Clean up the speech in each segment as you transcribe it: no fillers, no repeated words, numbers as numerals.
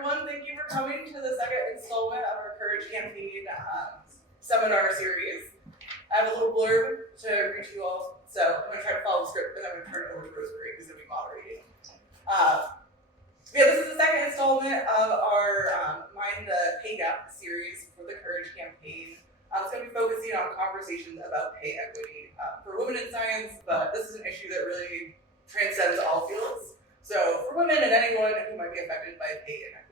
everyone. Thank you for coming to the second installment of our Courage Campaign seminar series. I have a little blurb to read to you all, so I'm going to try to follow the script, and I'm going to turn it over to Rosemary, who's going to be moderating. This is the second installment of our Mind the Pay Gap series for the Courage Campaign. It's going to be focusing on conversations about pay equity for women in science, but this is an issue that really transcends all fields. So for women and anyone who might be affected by pay inequity.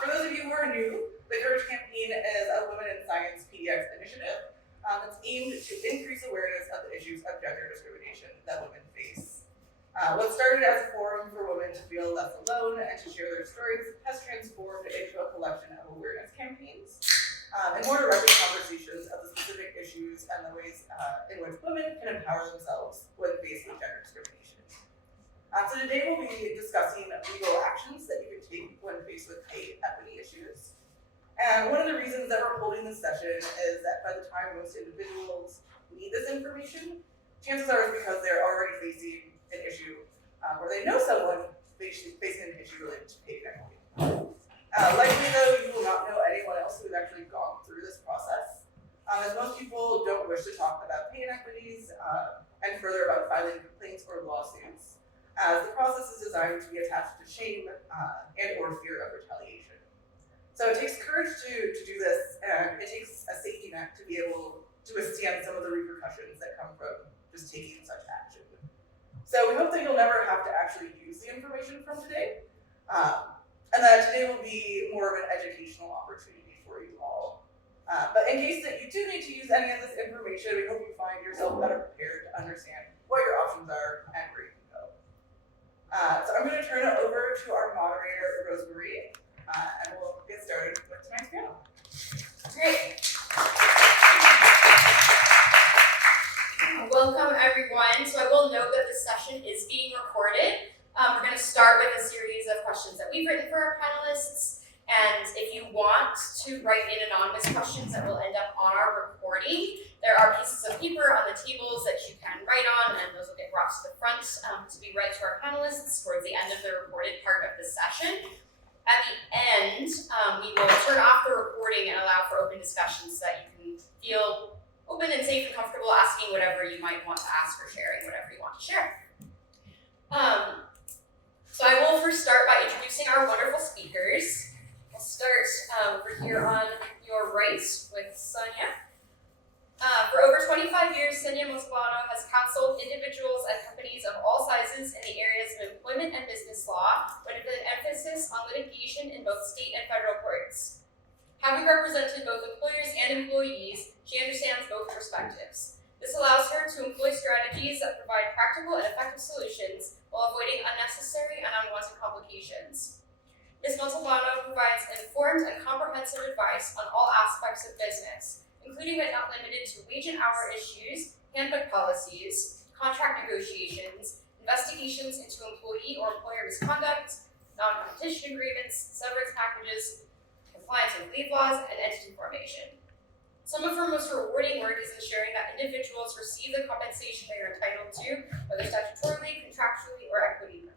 For those of you who are new, the Courage Campaign is a Women in Science PDX initiative that's aimed to increase awareness of the issues of gender discrimination that women face. What started as a forum for women to feel less alone and to share their stories has transformed into a collection of awareness campaigns and more direct conversations of the specific issues and the ways in which women can empower themselves when facing gender discrimination. So today we'll be discussing legal actions that you can take when faced with pay equity issues. And one of the reasons that we're holding this session is that by the time most individuals need this information, chances are it's because they're already facing an issue where they know someone facing an issue related to pay equity. Likely though, you will not know anyone else who's actually gone through this process, as most people don't wish to talk about pay inequities and further about filing complaints or lawsuits, as the process is designed to be attached to shame and or fear of retaliation. So it takes courage to do this, and it takes a safety net to be able to withstand some of the repercussions that come from just taking such action. So we hope that you'll never have to actually use the information from today, and that today will be more of an educational opportunity for you all. But in case that you do need to use any of this information, we hope you find yourself better prepared to understand what your options are and where you can go. So I'm going to turn it over to our moderator, Rosemary, and we'll get started with tonight's panel. Great. Welcome, everyone. So I will note that this session is being recorded. We're going to start with a series of questions that we've written for our panelists. And if you want to write in anonymous questions that will end up on our recording, there are pieces of paper on the tables that you can write on, and those will get brought to the front to be read to our panelists towards the end of the recorded part of the session. At the end, we will turn off the recording and allow for open discussion so that you can feel open and safe and comfortable asking whatever you might want to ask or sharing whatever you want to share. So I will first start by introducing our wonderful speakers. We'll start over here on your right with Sonia. For over 25 years, Sonia Montalbano has counseled individuals and companies of all sizes in the areas of employment and business law, with an emphasis on litigation in both state and federal courts. Having represented both employers and employees, she understands both perspectives. This allows her to employ strategies that provide practical and effective solutions while avoiding unnecessary and unwanted complications. Ms. Montalbano provides informed and comprehensive advice on all aspects of business, including but not limited to wage and hour issues, handbook policies, contract negotiations, investigations into employee or employer misconduct, non-competition agreements, severance packages, compliance with leave laws, and entity formation. Some of her most rewarding work is ensuring that individuals receive the compensation they are entitled to, whether statutorily, contractually, or equitably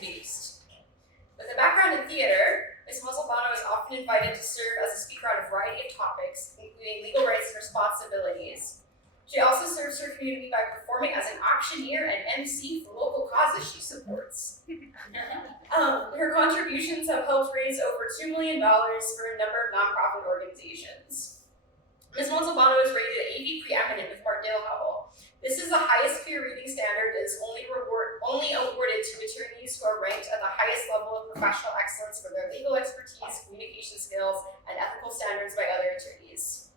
based. With a background in theater, Ms. Montalbano is often invited to serve as a speaker on a variety of topics, including legal rights and responsibilities. She also serves her community by performing as an auctioneer and MC for local causes she supports. Her contributions have helped raise over $2 million for a number of nonprofit organizations. Ms. Montalbano is rated AV preeminent with Martindale Howell. This is the highest peer reading standard that is only awarded to attorneys who are ranked at the highest level of professional excellence for their legal expertise, communication skills, and ethical standards by other attorneys.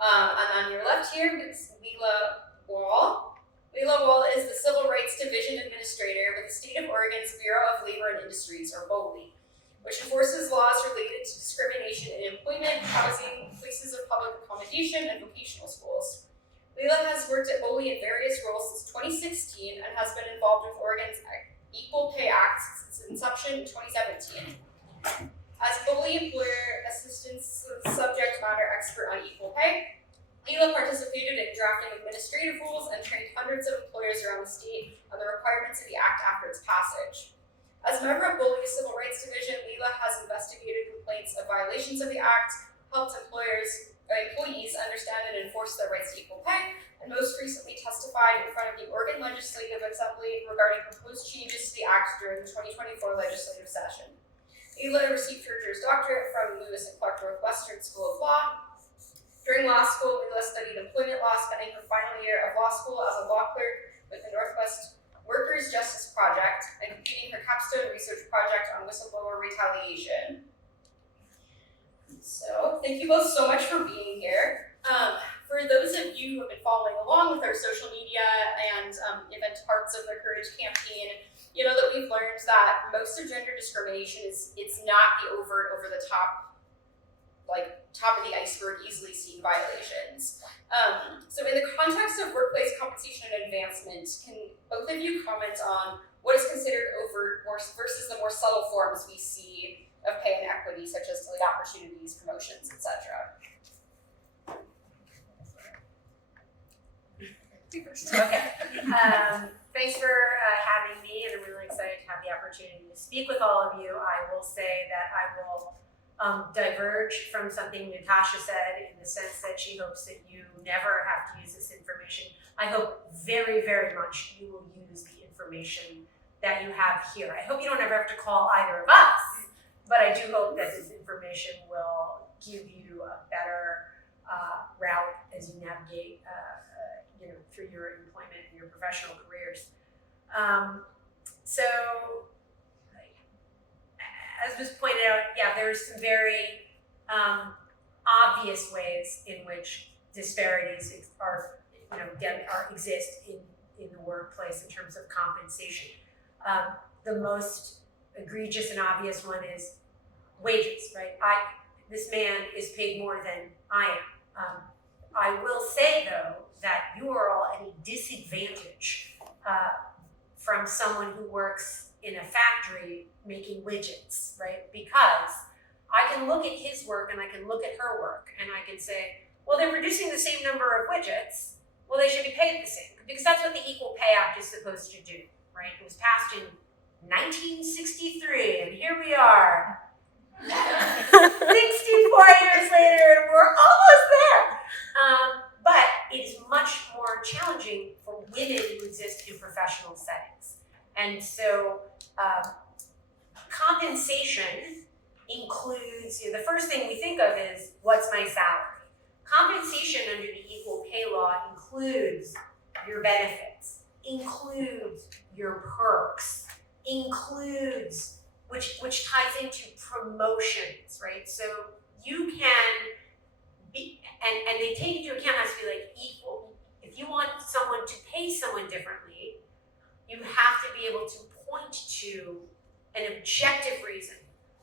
And on your left here, it's Leila Wall. Leila Wall is the Civil Rights Division Administrator with the State of Oregon's Bureau of Labor and Industries, or BOLI, which enforces laws related to discrimination in employment, housing, places of public accommodation, and vocational schools. Leila has worked at BOLI in various roles since 2016 and has been involved with Oregon's Equal Pay Act since its inception in 2017. As BOLI Employer Assistance Subject Matter Expert on Equal Pay, Leila participated in drafting administrative rules and trained hundreds of employers around the state on the requirements of the Act after its passage. As As a member of Bully's Civil Rights Division, Leila has investigated complaints of violations of the Act, helped employees understand and enforce their rights to equal pay, and most recently testified in front of the Oregon Legislative Assembly regarding proposed changes to the Act during the 2024 legislative session. Leila received her Juris Doctorate from Lewis and Clark Northwestern School of Law. During law school, Leila studied employment law, spending her final year of law school as a law clerk with the Northwest Workers' Justice Project and completing her capstone research project on whistleblower retaliation. So, thank you both so much for being here. For those of you who have been following along with our social media and event parts of the Courage campaign, you know that we've learned that most of gender discrimination it's not the overt, over the top, like top of the iceberg, easily seen violations. So in the context of workplace compensation and advancement, can both of you comment on what is considered overt versus the more subtle forms we see of pay inequity, such as delayed opportunities, promotions, etc.? Okay. Thanks for having me, and I'm really excited to have the opportunity to speak with all of you. I will say that I will diverge from something Natasha said in the sense that she hopes that you never have to use this information. I hope very, very much you will use the information that you have here. I hope you don't ever have to call either of us, but I do hope that this information will give you a better route as you navigate through your employment and your professional careers. So, as was pointed out, yeah, there's some very obvious ways in which disparities exist in the workplace in terms of compensation. The most egregious and obvious one is wages, right? This man is paid more than I am. I will say, though, that you are all at a disadvantage from someone who works in a factory making widgets, right? Because I can look at his work and I can look at her work and I can say, well, they're producing the same number of widgets, well, they should be paid the same, because that's what the Equal Pay Act is supposed to do, right? It was passed in 1963, and here we are, 64 years later, and we're almost there. But it is much more challenging for women who exist in professional settings. And so compensation includes, the first thing we think of is, what's my salary? Compensation under the Equal Pay Law includes your benefits, includes your perks, includes, which ties into promotions, right? So you can be, and they take into account, has to be like equal. If you want someone to pay someone differently, you have to be able to point to an objective reason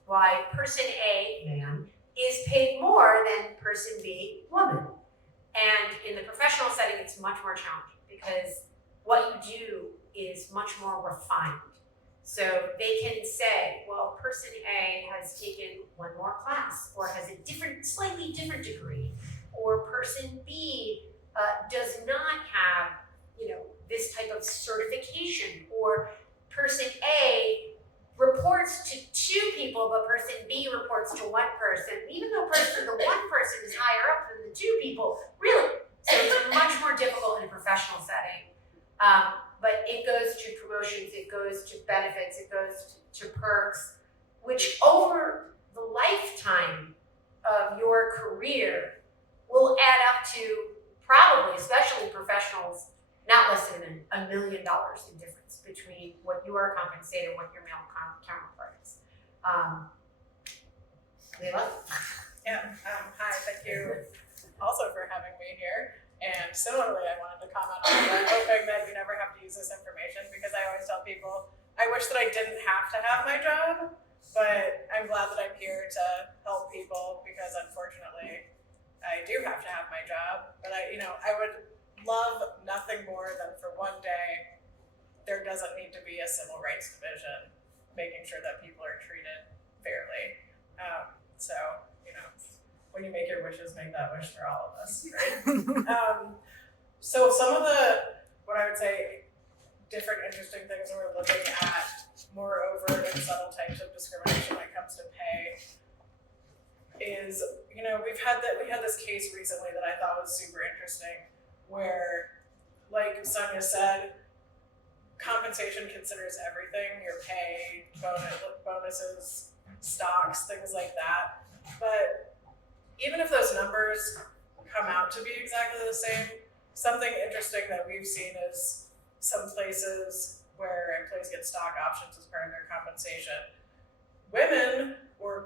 why person A, man, is paid more than person B, woman. And in the professional setting, it's much more challenging because what you do is much more refined. So they can say, well, person A has taken one more class or has a slightly different degree, or person B does not have, this type of certification, or person A reports to two people, but person B reports to one person, even though the one person is higher up than the two people, really. So it's much more difficult in a professional setting. But it goes to promotions, it goes to benefits, it goes to perks, which over the lifetime of your career will add up to probably, especially professionals, not less than $1 million in difference between what you are compensated and what your male counterpart is. Leila? Yeah, hi, thank you also for having me here. And similarly, I wanted to comment on that, hoping that you never have to use this information, because I always tell people, I wish that I didn't have to have my job, but I'm glad that I'm here to help people, because unfortunately, I do have to have my job. But I would love nothing more than for one day, there doesn't need to be a civil rights division, making sure that people are treated fairly. So, when you make your wishes, make that wish for all of us, right? So some of the, what I would say, different interesting things we're looking at more overt and subtle types of discrimination when it comes to pay is, we had this case recently that I thought was super interesting where, like Sonia said, compensation considers everything, your pay, bonuses, stocks, things like that. But even if those numbers come out to be exactly the same, something interesting that we've seen is some places where employees get stock options as part of their compensation. Women, or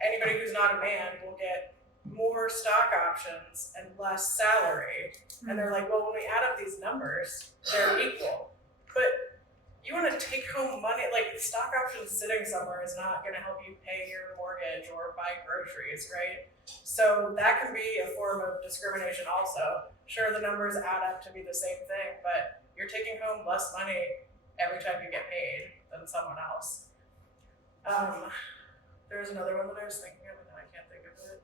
anybody who's not a man, will get more stock options and less salary. And they're like, well, when we add up these numbers, they're equal. But you want to take home money, like stock options sitting somewhere is not going to help you pay your mortgage or buy groceries, right? So that can be a form of discrimination also. Sure, the numbers add up to be the same thing, but you're taking home less money every time you get paid than someone else. There's another one that I was thinking of, and now I can't think of it.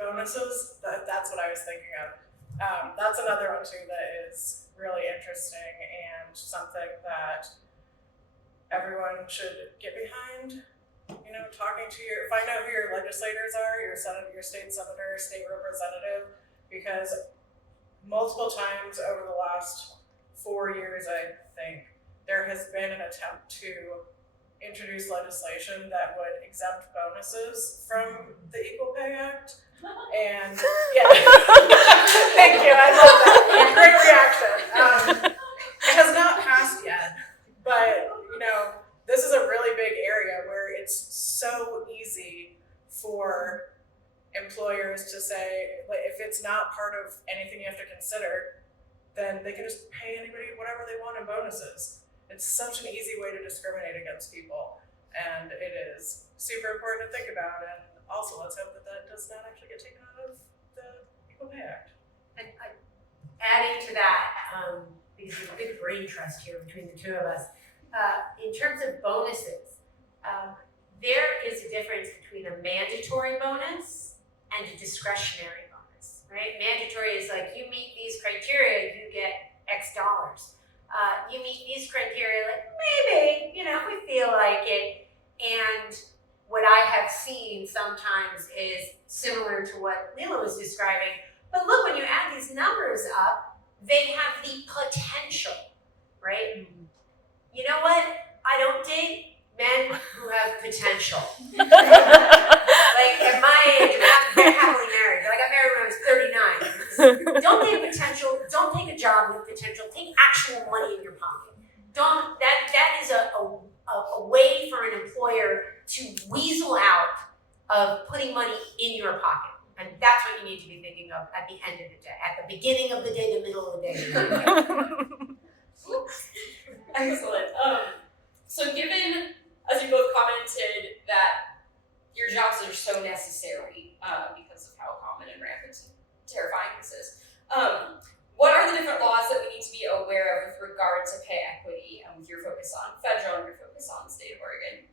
Bonuses, that's what I was thinking of. That's another one too that is really interesting and something that everyone should get behind. Find out who your legislators are, your state senator, state representative, because multiple times over the last 4 years, I think, there has been an attempt to introduce legislation that would exempt bonuses from the Equal Pay Act. And yeah, thank you, I love that. Great reaction. It has not passed yet, but this is a really big area where it's so easy for employers to say, like, if it's not part of anything you have to consider, then they can just pay anybody whatever they want in bonuses. It's such an easy way to discriminate against people, and it is super important to think about. And also, let's hope that does not actually get taken out of the Equal Pay Act. And adding to that, because there's a big brain trust here between the two of us, in terms of bonuses, there is a difference between a mandatory bonus and a discretionary bonus, right? Mandatory is like, you meet these criteria, you get X dollars. You meet these criteria, like maybe, we feel like it. And what I have seen sometimes is similar to what Leila was describing. But look, when you add these numbers up, they have the potential, right? You know what? I don't date men who have potential. Like at my age, I'm very happily married, but I got married when I was 39. Don't date potential. Don't take a job with potential. Take actual money in your pocket. That is a way for an employer to weasel out of putting money in your pocket. And that's what you need to be thinking of at the end of the day, at the beginning of the day, the middle of the day. Excellent. So given, as you both commented, that your jobs are so necessary because of how common and rampant and terrifying this is, what are the different laws that we need to be aware of with regard to pay equity, with your focus on federal and your focus on the state of Oregon?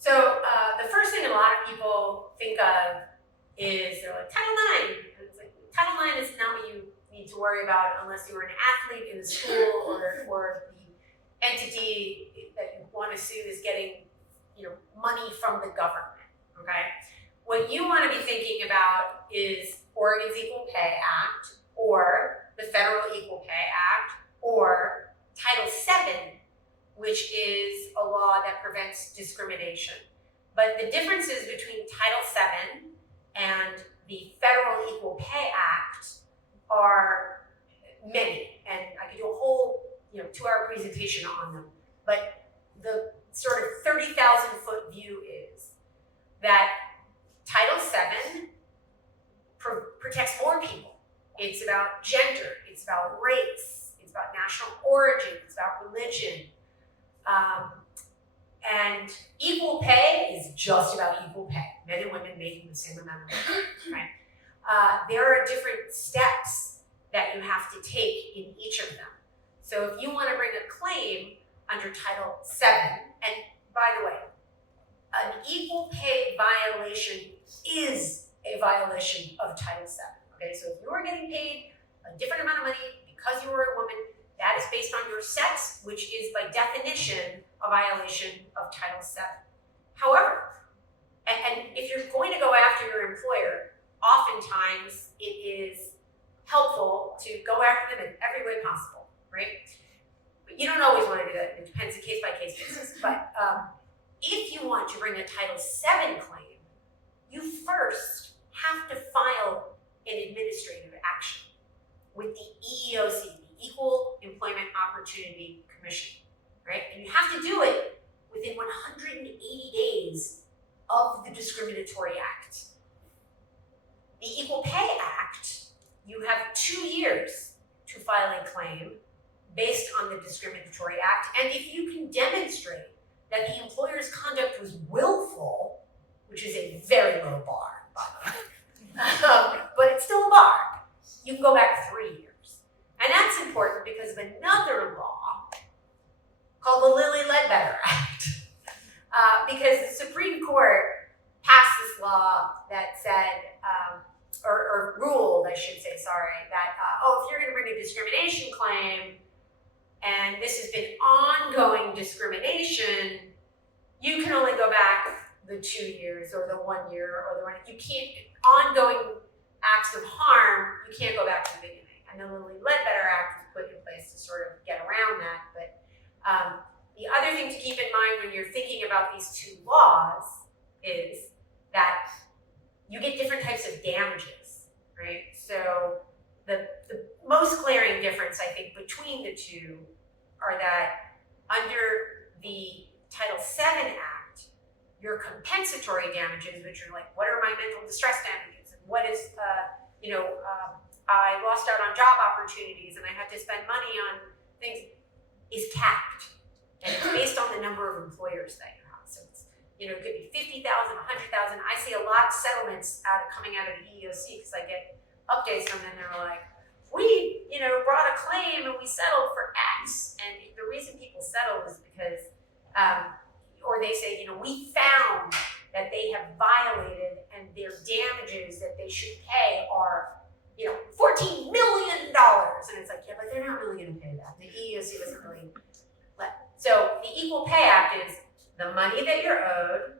So the first thing a lot of people think of is they're like, Title IX. And it's like, Title IX is not what you need to worry about unless you were an athlete in the school or the entity that you want to sue is getting money from the government, okay? What you want to be thinking about is Oregon's Equal Pay Act or the Federal Equal Pay Act or Title VII, which is a law that prevents discrimination. But the differences between Title VII and the Federal Equal Pay Act are many, and I could do a whole 2-hour presentation on them. But the sort of 30,000-foot view is that Title VII protects more people. It's about gender, it's about race, it's about national origin, it's about religion. And equal pay is just about equal pay. Men and women making the same amount of money, right? There are different steps that you have to take in each of them. So if you want to bring a claim under Title VII, and by the way, an equal pay violation is a violation of Title VII. Okay, so if you are getting paid a different amount of money because you were a woman, That is based on your sex, which is by definition a violation of Title VII. However, and if you're going to go after your employer, oftentimes it is helpful to go after them in every way possible, right? But you don't always want to do that. It depends on case-by-case basis. But if you want to bring a Title VII claim, you first have to file an administrative action with the EEOC, the Equal Employment Opportunity Commission, right? And you have to do it within 180 days of the Discriminatory Act. The Equal Pay Act, you have 2 years to file a claim based on the Discriminatory Act, and if you can demonstrate that the employer's conduct was willful, which is a very low bar, by the way, but it's still a bar, you can go back 3 years. And that's important because of another law called the Lilly-Ledbetter Act. Because the Supreme Court passed this law that said, or ruled, I should say, that, if you're gonna bring a discrimination claim, and this has been ongoing discrimination, you can only go back the 2 years or the 1 year or the one, you can't, ongoing acts of harm, you can't go back to the beginning. And the Lilly-Ledbetter Act was put in place to sort of get around that. But the other thing to keep in mind when you're thinking about these two laws is that you get different types of damages, right? So the most glaring difference, I think, between the two are that under the Title VII Act, your compensatory damages, which are like, what are my mental distress damages? And what is, I lost out on job opportunities and I had to spend money on things, is capped. And it's based on the number of employers that you have. So it's, it could be 50,000, 100,000. I see a lot of settlements coming out of the EEOC because I get updates from them. They're like, we, brought a claim and we settled for X. And the reason people settle is because, or they say, we found that they have violated and their damages that they should pay are, $14 million. And it's like, yeah, but they're not really going to pay that. The EEOC doesn't really let. So the Equal Pay Act is the money that you're owed,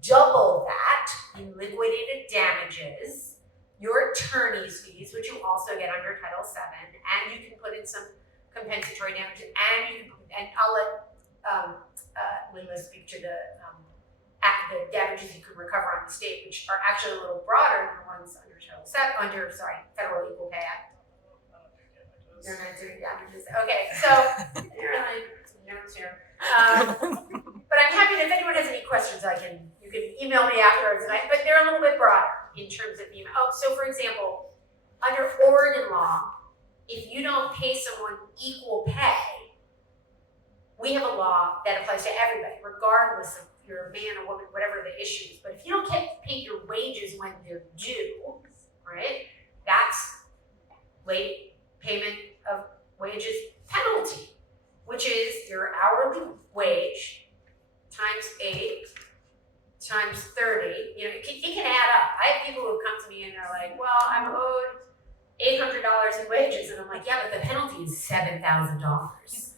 double that in liquidated damages, your attorney's fees, which you also get under Title VII, and you can put in some compensatory damages, and I'll let Leila speak to the damages you can recover on the state, which are actually a little broader than the ones under Federal Equal Pay Act. You're not doing damages. Okay, so you're like notes here. But I'm happy if anyone has any questions, you can email me afterwards. But they're a little bit broader in terms of email. So for example, under Oregon law, if you don't pay someone equal pay, we have a law that applies to everybody, regardless of you're a man or woman, whatever the issue is. But if you don't get paid your wages when they're due, right, that's late payment of wages penalty, which is your hourly wage times 8 times 30. It can add up. I have people who come to me and they're like, well, I'm owed $800 in wages. And I'm like, yeah, but the penalty is $7,000.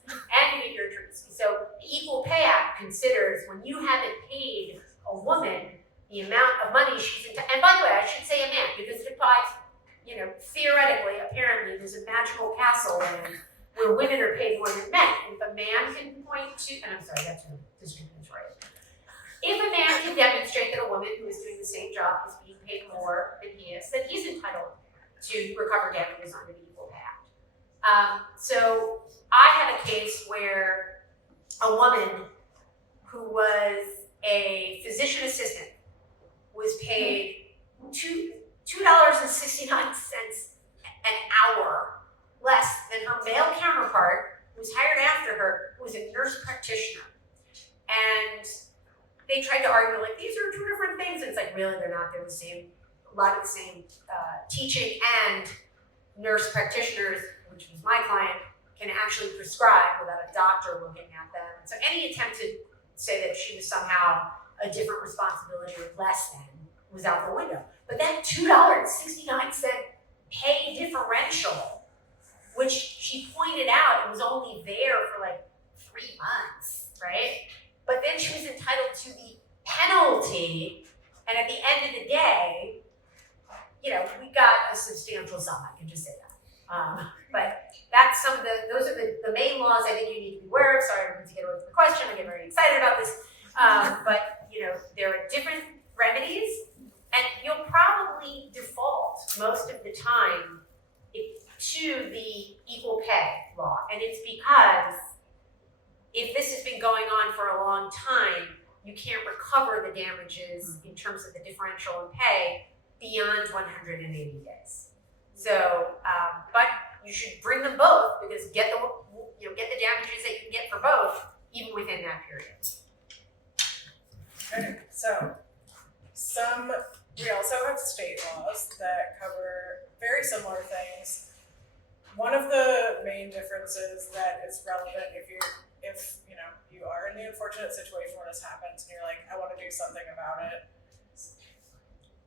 And you get your attorney's fee. So the Equal Pay Act considers when you haven't paid a woman the amount of money she's entitled. And by the way, I should say a man, because it applies, theoretically, apparently, there's a magical castle where women are paid more than men. If a man can point to, and I'm sorry, that's discriminatory. If a man can demonstrate that a woman who is doing the same job is being paid more than he is, then he's entitled to recover damages under the Equal Pay Act. So I had a case where a woman who was a physician assistant was paid $2.69 an hour less than her male counterpart who was hired after her, who was a nurse practitioner. And they tried to argue, like, these are two different things. And it's like, really, they're not. They're the same, a lot of the same teaching, and nurse practitioners, which was my client, can actually prescribe without a doctor looking at them. So any attempt to say that she was somehow a different responsibility or less than was out the window. But that $2.69 pay differential which she pointed out it was only there for like 3 months, right? But then she was entitled to the penalty, and at the end of the day, you know, we got a substantial sum, I can just say that. But that's those are the main laws I think you need to be aware of. Sorry, I need to get away from the question, I get very excited about this. But, you know, there are different remedies, and you'll probably default most of the time to the equal pay law. And it's because if this has been going on for a long time, you can't recover the damages in terms of the differential in pay beyond 180 days. So, but you should bring them both, because get the damages that you can get for both even within that period. Okay, so we also have state laws that cover very similar things. One of the main differences that is relevant if you are in the unfortunate situation where this happens and you're like, I want to do something about it.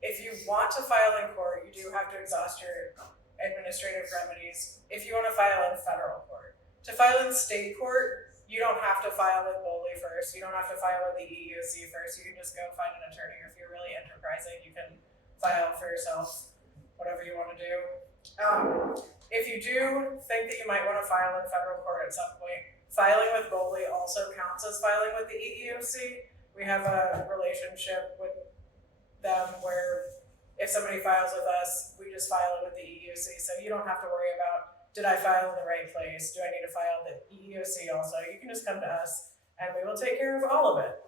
If you want to file in court, you do have to exhaust your administrative remedies if you want to file in federal court. To file in state court, you don't have to file with BOLI first. You don't have to file with the EEOC first. You can just go find an attorney. Or if you're really enterprising, you can file for yourself, whatever you want to do. If you do think that you might want to file in federal court at some point, filing with BOLI also counts as filing with the EEOC. We have a relationship with them where if somebody files with us, we just file it with the EEOC. So you don't have to worry about, did I file in the right place? Do I need to file the EEOC also? You can just come to us and we will take care of all of it.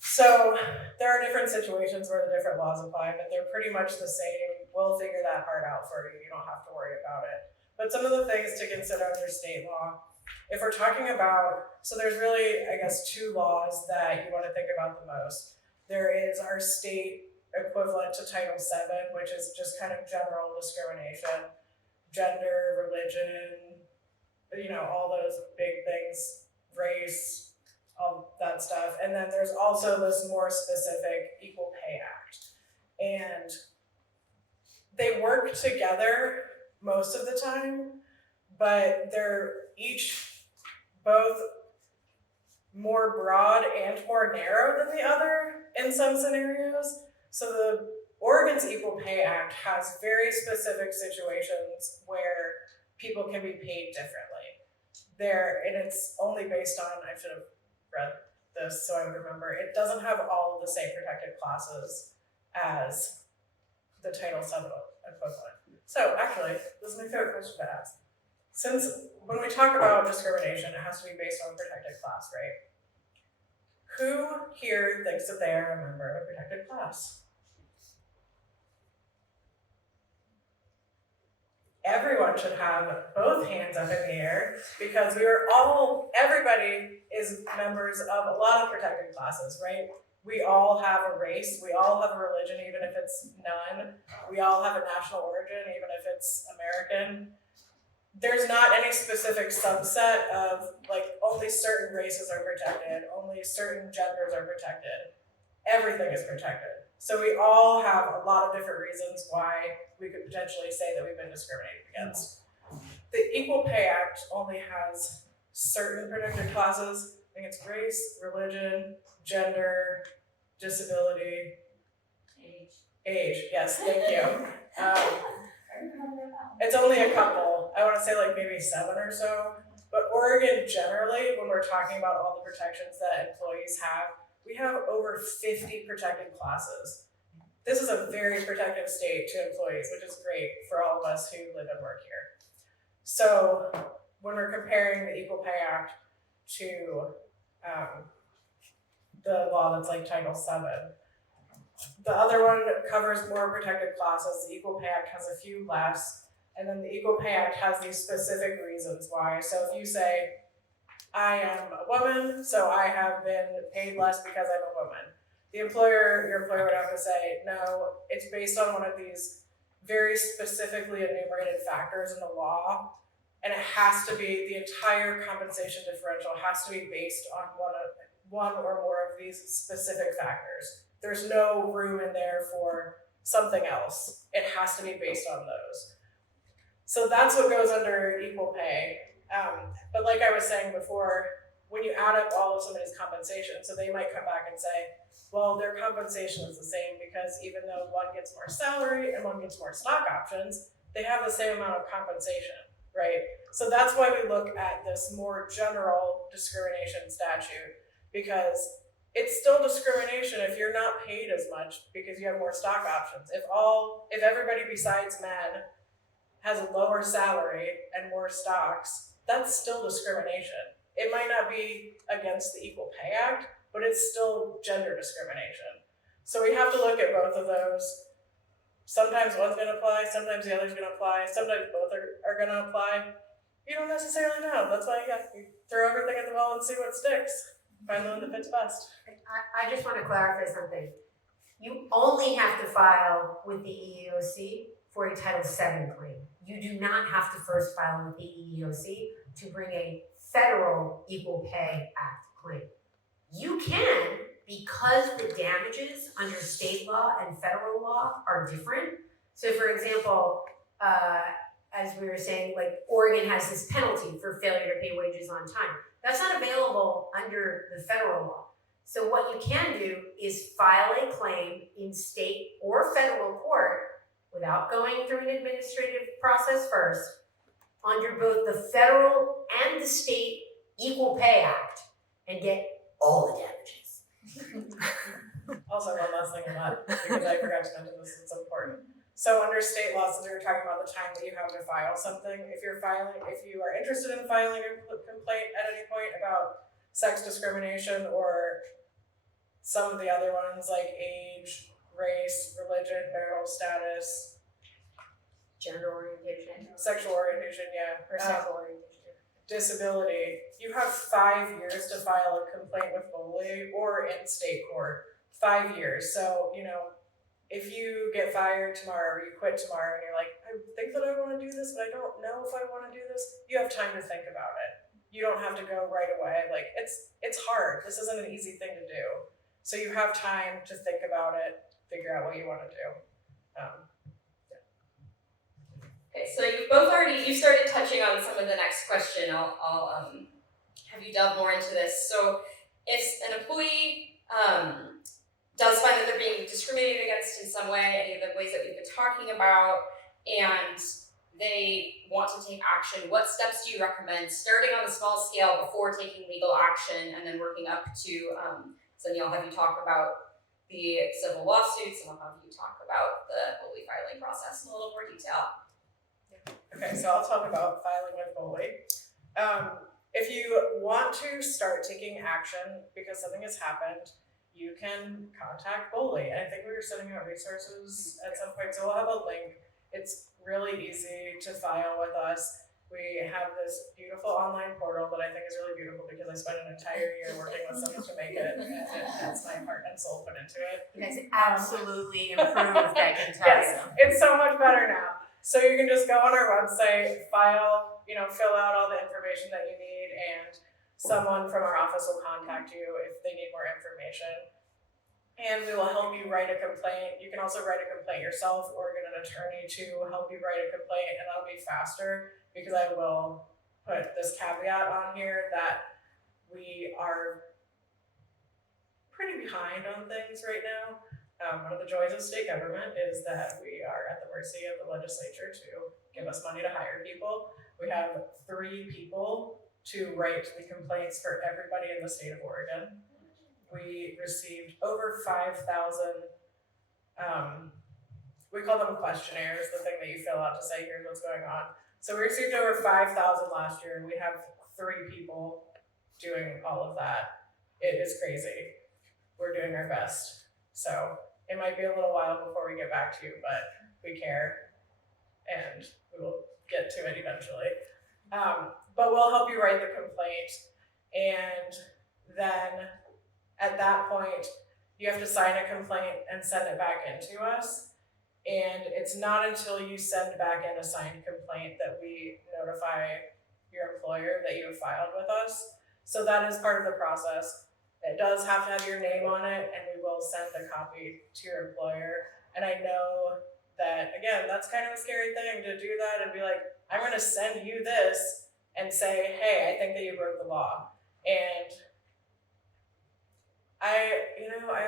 So there are different situations where the different laws apply, but they're pretty much the same. We'll figure that part out for you. You don't have to worry about it. But some of the things to consider under state law, if we're talking about, so there's really, I guess, 2 laws that you want to think about the most. There is our state equivalent to Title VII, which is just kind of general discrimination, gender, religion, all those big things, race, all that stuff. And then there's also this more specific Equal Pay Act. And they work together most of the time, but they're each both more broad and more narrow than the other in some scenarios. So the Oregon's Equal Pay Act has very specific situations where people can be paid differently. And it's only based on, I should have read this so I would remember, it doesn't have all of the same protected classes as the Title VII equivalent. So actually, this is my favorite question to ask. Since when we talk about discrimination, it has to be based on protected class, right? Who here thinks that they are a member of a protected class? Everyone should have both hands up in the air, because everybody is members of a lot of protected classes, right? We all have a race, we all have a religion, even if it's none. We all have a national origin, even if it's American. There's not any specific subset of, like, only certain races are protected, only certain genders are protected. Everything is protected. So we all have a lot of different reasons why we could potentially say that we've been discriminated against. The Equal Pay Act only has certain protected classes. I think it's race, religion, gender, disability, age. Yes, thank you. It's only a couple. I want to say like maybe 7 or so. But Oregon generally, when we're talking about all the protections that employees have, we have over 50 protected classes. This is a very protective state to employees, which is great for all of us who live and work here. So when we're comparing the Equal Pay Act to the law that's like Title VII, the other one covers more protected classes. The Equal Pay Act has a few less, and then the Equal Pay Act has these specific reasons why. So if you say, I am a woman, so I have been paid less because I'm a woman, your employer would have to say, no, it's based on one of these very specifically enumerated factors in the law, and it has to be, the entire compensation differential has to be based on one or more of these specific factors. There's no room in there for something else. It has to be based on those. So that's what goes under equal pay. But like I was saying before, when you add up all of somebody's compensation, so they might come back and say, well, their compensation is the same because even though one gets more salary and one gets more stock options, they have the same amount of compensation, right? So that's why we look at this more general discrimination statute, because it's still discrimination if you're not paid as much because you have more stock options. If everybody besides men has a lower salary and more stocks, that's still discrimination. It might not be against the Equal Pay Act, but it's still gender discrimination. So we have to look at both of those. Sometimes one's gonna apply, sometimes the other's gonna apply, sometimes both are gonna apply. You don't necessarily know. That's why you throw everything at the wall and see what sticks. Find the one that fits best. I just want to clarify something. You only have to file with the EEOC for a Title VII claim. You do not have to first file with the EEOC to bring a federal Equal Pay Act claim. You can, because the damages under state law and federal law are different. So for example, as we were saying, like Oregon has this penalty for failure to pay wages on time. That's not available under the federal law. So what you can do is file a claim in state or federal court without going through an administrative process first, under both the federal and the state Equal Pay Act, and get all the damages. Also, one last thing on that, because I forgot to mention this, it's important. So under state law, since we were talking about the time that you have to file something, if you are interested in filing a complaint at any point about sex discrimination or some of the other ones like age, race, religion, marital status, Gender orientation. sexual orientation, Or sexual orientation. disability, you have 5 years to file a complaint with BOLI or in state court. 5 years. So, if you get fired tomorrow or you quit tomorrow and you're like, I think that I want to do this, but I don't know if I want to do this, you have time to think about it. You don't have to go right away. Like, it's hard. This isn't an easy thing to do. So you have time to think about it, figure out what you want to do. Okay, so you started touching on some of the next question. I'll have you delve more into this. So if an employee does find that they're being discriminated against in some way, any of the ways that we've been talking about, and they want to take action, what steps do you recommend, starting on a small scale before taking legal action and then working up to, Sonia, I'll have you talk about the civil lawsuits, and I'll have you talk about the BOLI filing process in a little more detail. Okay, so I'll talk about filing with BOLI. If you want to start taking action because something has happened, you can contact BOLI. And I think we were sending out resources at some point, so we'll have a link. It's really easy to file with us. We have this beautiful online portal that I think is really beautiful because I spent an entire year working with someone to make it, and that's my heart and soul put into it. It has absolutely improved, I can tell Yes, it's so much better now. So you can just go on our website, file, fill out all the information that you need, and someone from our office will contact you if they need more information. And we will help you write a complaint. You can also write a complaint yourself or get an attorney to help you write a complaint, and that'll be faster because I will put this caveat on here that we are pretty behind on things right now. One of the joys of state government is that we are at the mercy of the legislature to give us money to hire people. We have 3 people to write the complaints for everybody in the state of Oregon. We received over 5,000, we call them questionnaires, the thing that you fill out to say, here's what's going on. So we received over 5,000 last year, and we have 3 people doing all of that. It is crazy. We're doing our best. So it might be a little while before we get back to you, but we care, and we will get to it eventually. But we'll help you write the complaint, and then at that point, you have to sign a complaint and send it back in to us. And it's not until you send back in a signed complaint that we notify your employer that you have filed with us. So that is part of the process. It does have to have your name on it, and we will send a copy to your employer. And I know that, again, that's kind of a scary thing to do that and be like, I'm gonna send you this and say, hey, I think that you broke the law. And I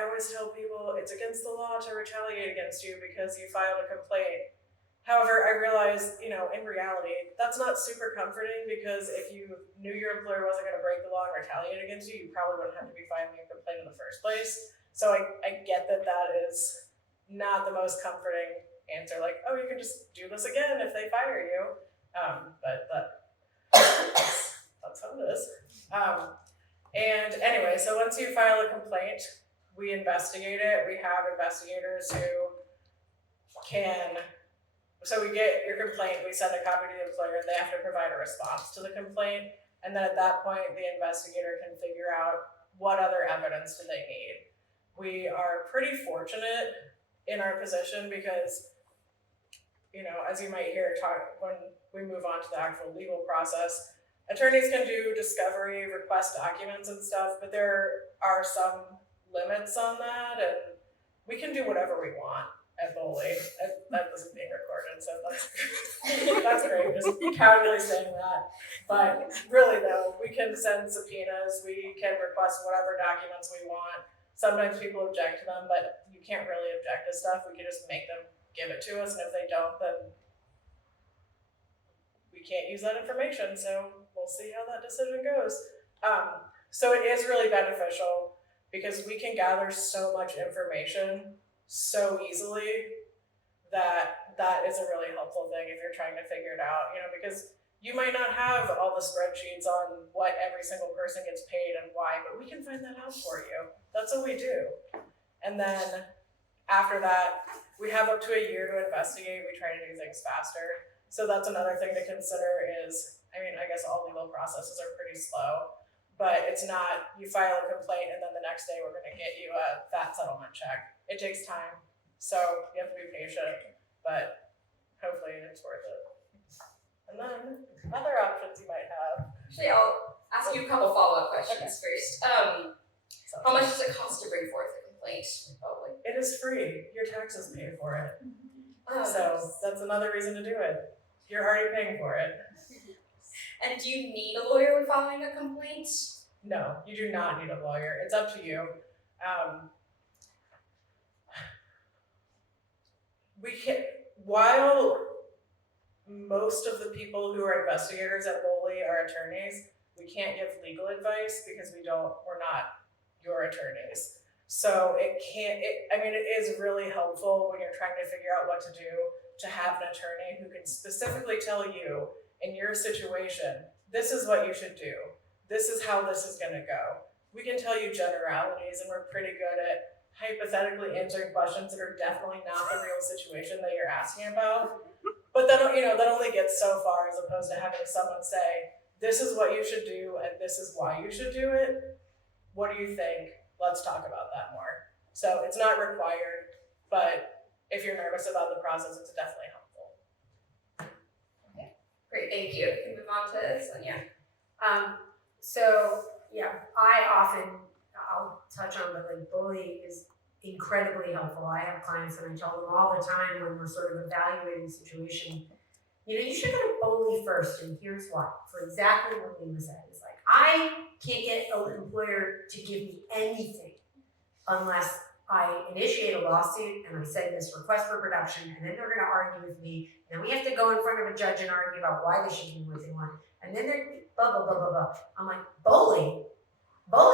always tell people it's against the law to retaliate against you because you filed a complaint. However, I realize, in reality, that's not super comforting because if you knew your employer wasn't going to break the law and retaliate against you, you probably wouldn't have to be filing a complaint in the first place. So I get that that is not the most comforting answer. Like, oh, you can just do this again if they fire you. But that's how it is. And anyway, so once you file a complaint, we investigate it. We have investigators who so we get your complaint, we send a copy to the employer, they have to provide a response to the complaint, and then at that point, the investigator can figure out what other evidence do they need. We are pretty fortunate in our position because, as you might hear when we move on to the actual legal process, attorneys can do discovery, request documents and stuff, but there are some limits on that, and we can do whatever we want at Boley. That wasn't being recorded, so that's great, just casually saying that. But really though, we can send subpoenas, we can request whatever documents we want. Sometimes people object to them, but you can't really object to stuff. We can just make them give it to us, and if they don't, then we can't use that information, so we'll see how that decision goes. So it is really beneficial because we can gather so much information so easily that is a really helpful thing if you're trying to figure it out, because you might not have all the spreadsheets on what every single person gets paid and why, but we can find that out for you. That's what we do. And then after that, we have up to a year to investigate. We try to do things faster. So that's another thing to consider is, I guess all legal processes are pretty slow, but it's not, you file a complaint and then the next day we're gonna get you a VAT settlement check. It takes time, so you have to be patient, but hopefully it's worth it. And then other options you might have. Actually, I'll ask you a couple follow-up questions first. How much does it cost to bring forth a complaint? Probably. It is free. Your taxes pay for it. So Nice. that's another reason to do it. You're already paying for it. And do you need a lawyer when filing a complaint? No, you do not need a lawyer. It's up to you. While most of the people who are investigators at Boley are attorneys, we can't give legal advice because we're not your attorneys. So it is really helpful when you're trying to figure out what to do to have an attorney who can specifically tell you, in your situation, this is what you should do. This is how this is gonna go. We can tell you generalities, and we're pretty good at hypothetically answering questions that are definitely not the real situation that you're asking about. But then, that only gets so far as opposed to having someone say, this is what you should do and this is why you should do it. What do you think? Let's talk about that more. So it's not required, but if you're nervous about the process, it's definitely helpful. Okay, great, thank you. We can move on to Sonia. So yeah, I'll touch on, but like Boley is incredibly helpful. I have clients and I tell them all the time when we're sort of evaluating the situation, you should go to Boley first, and here's why. For exactly what Leila said. It's like, I can't get an employer to give me anything unless I initiate a lawsuit and I send this request for production, and then they're gonna argue with me, and then we have to go in front of a judge and argue about why they should do what they want, and then they're blah, blah, blah, blah, blah. I'm like, Boley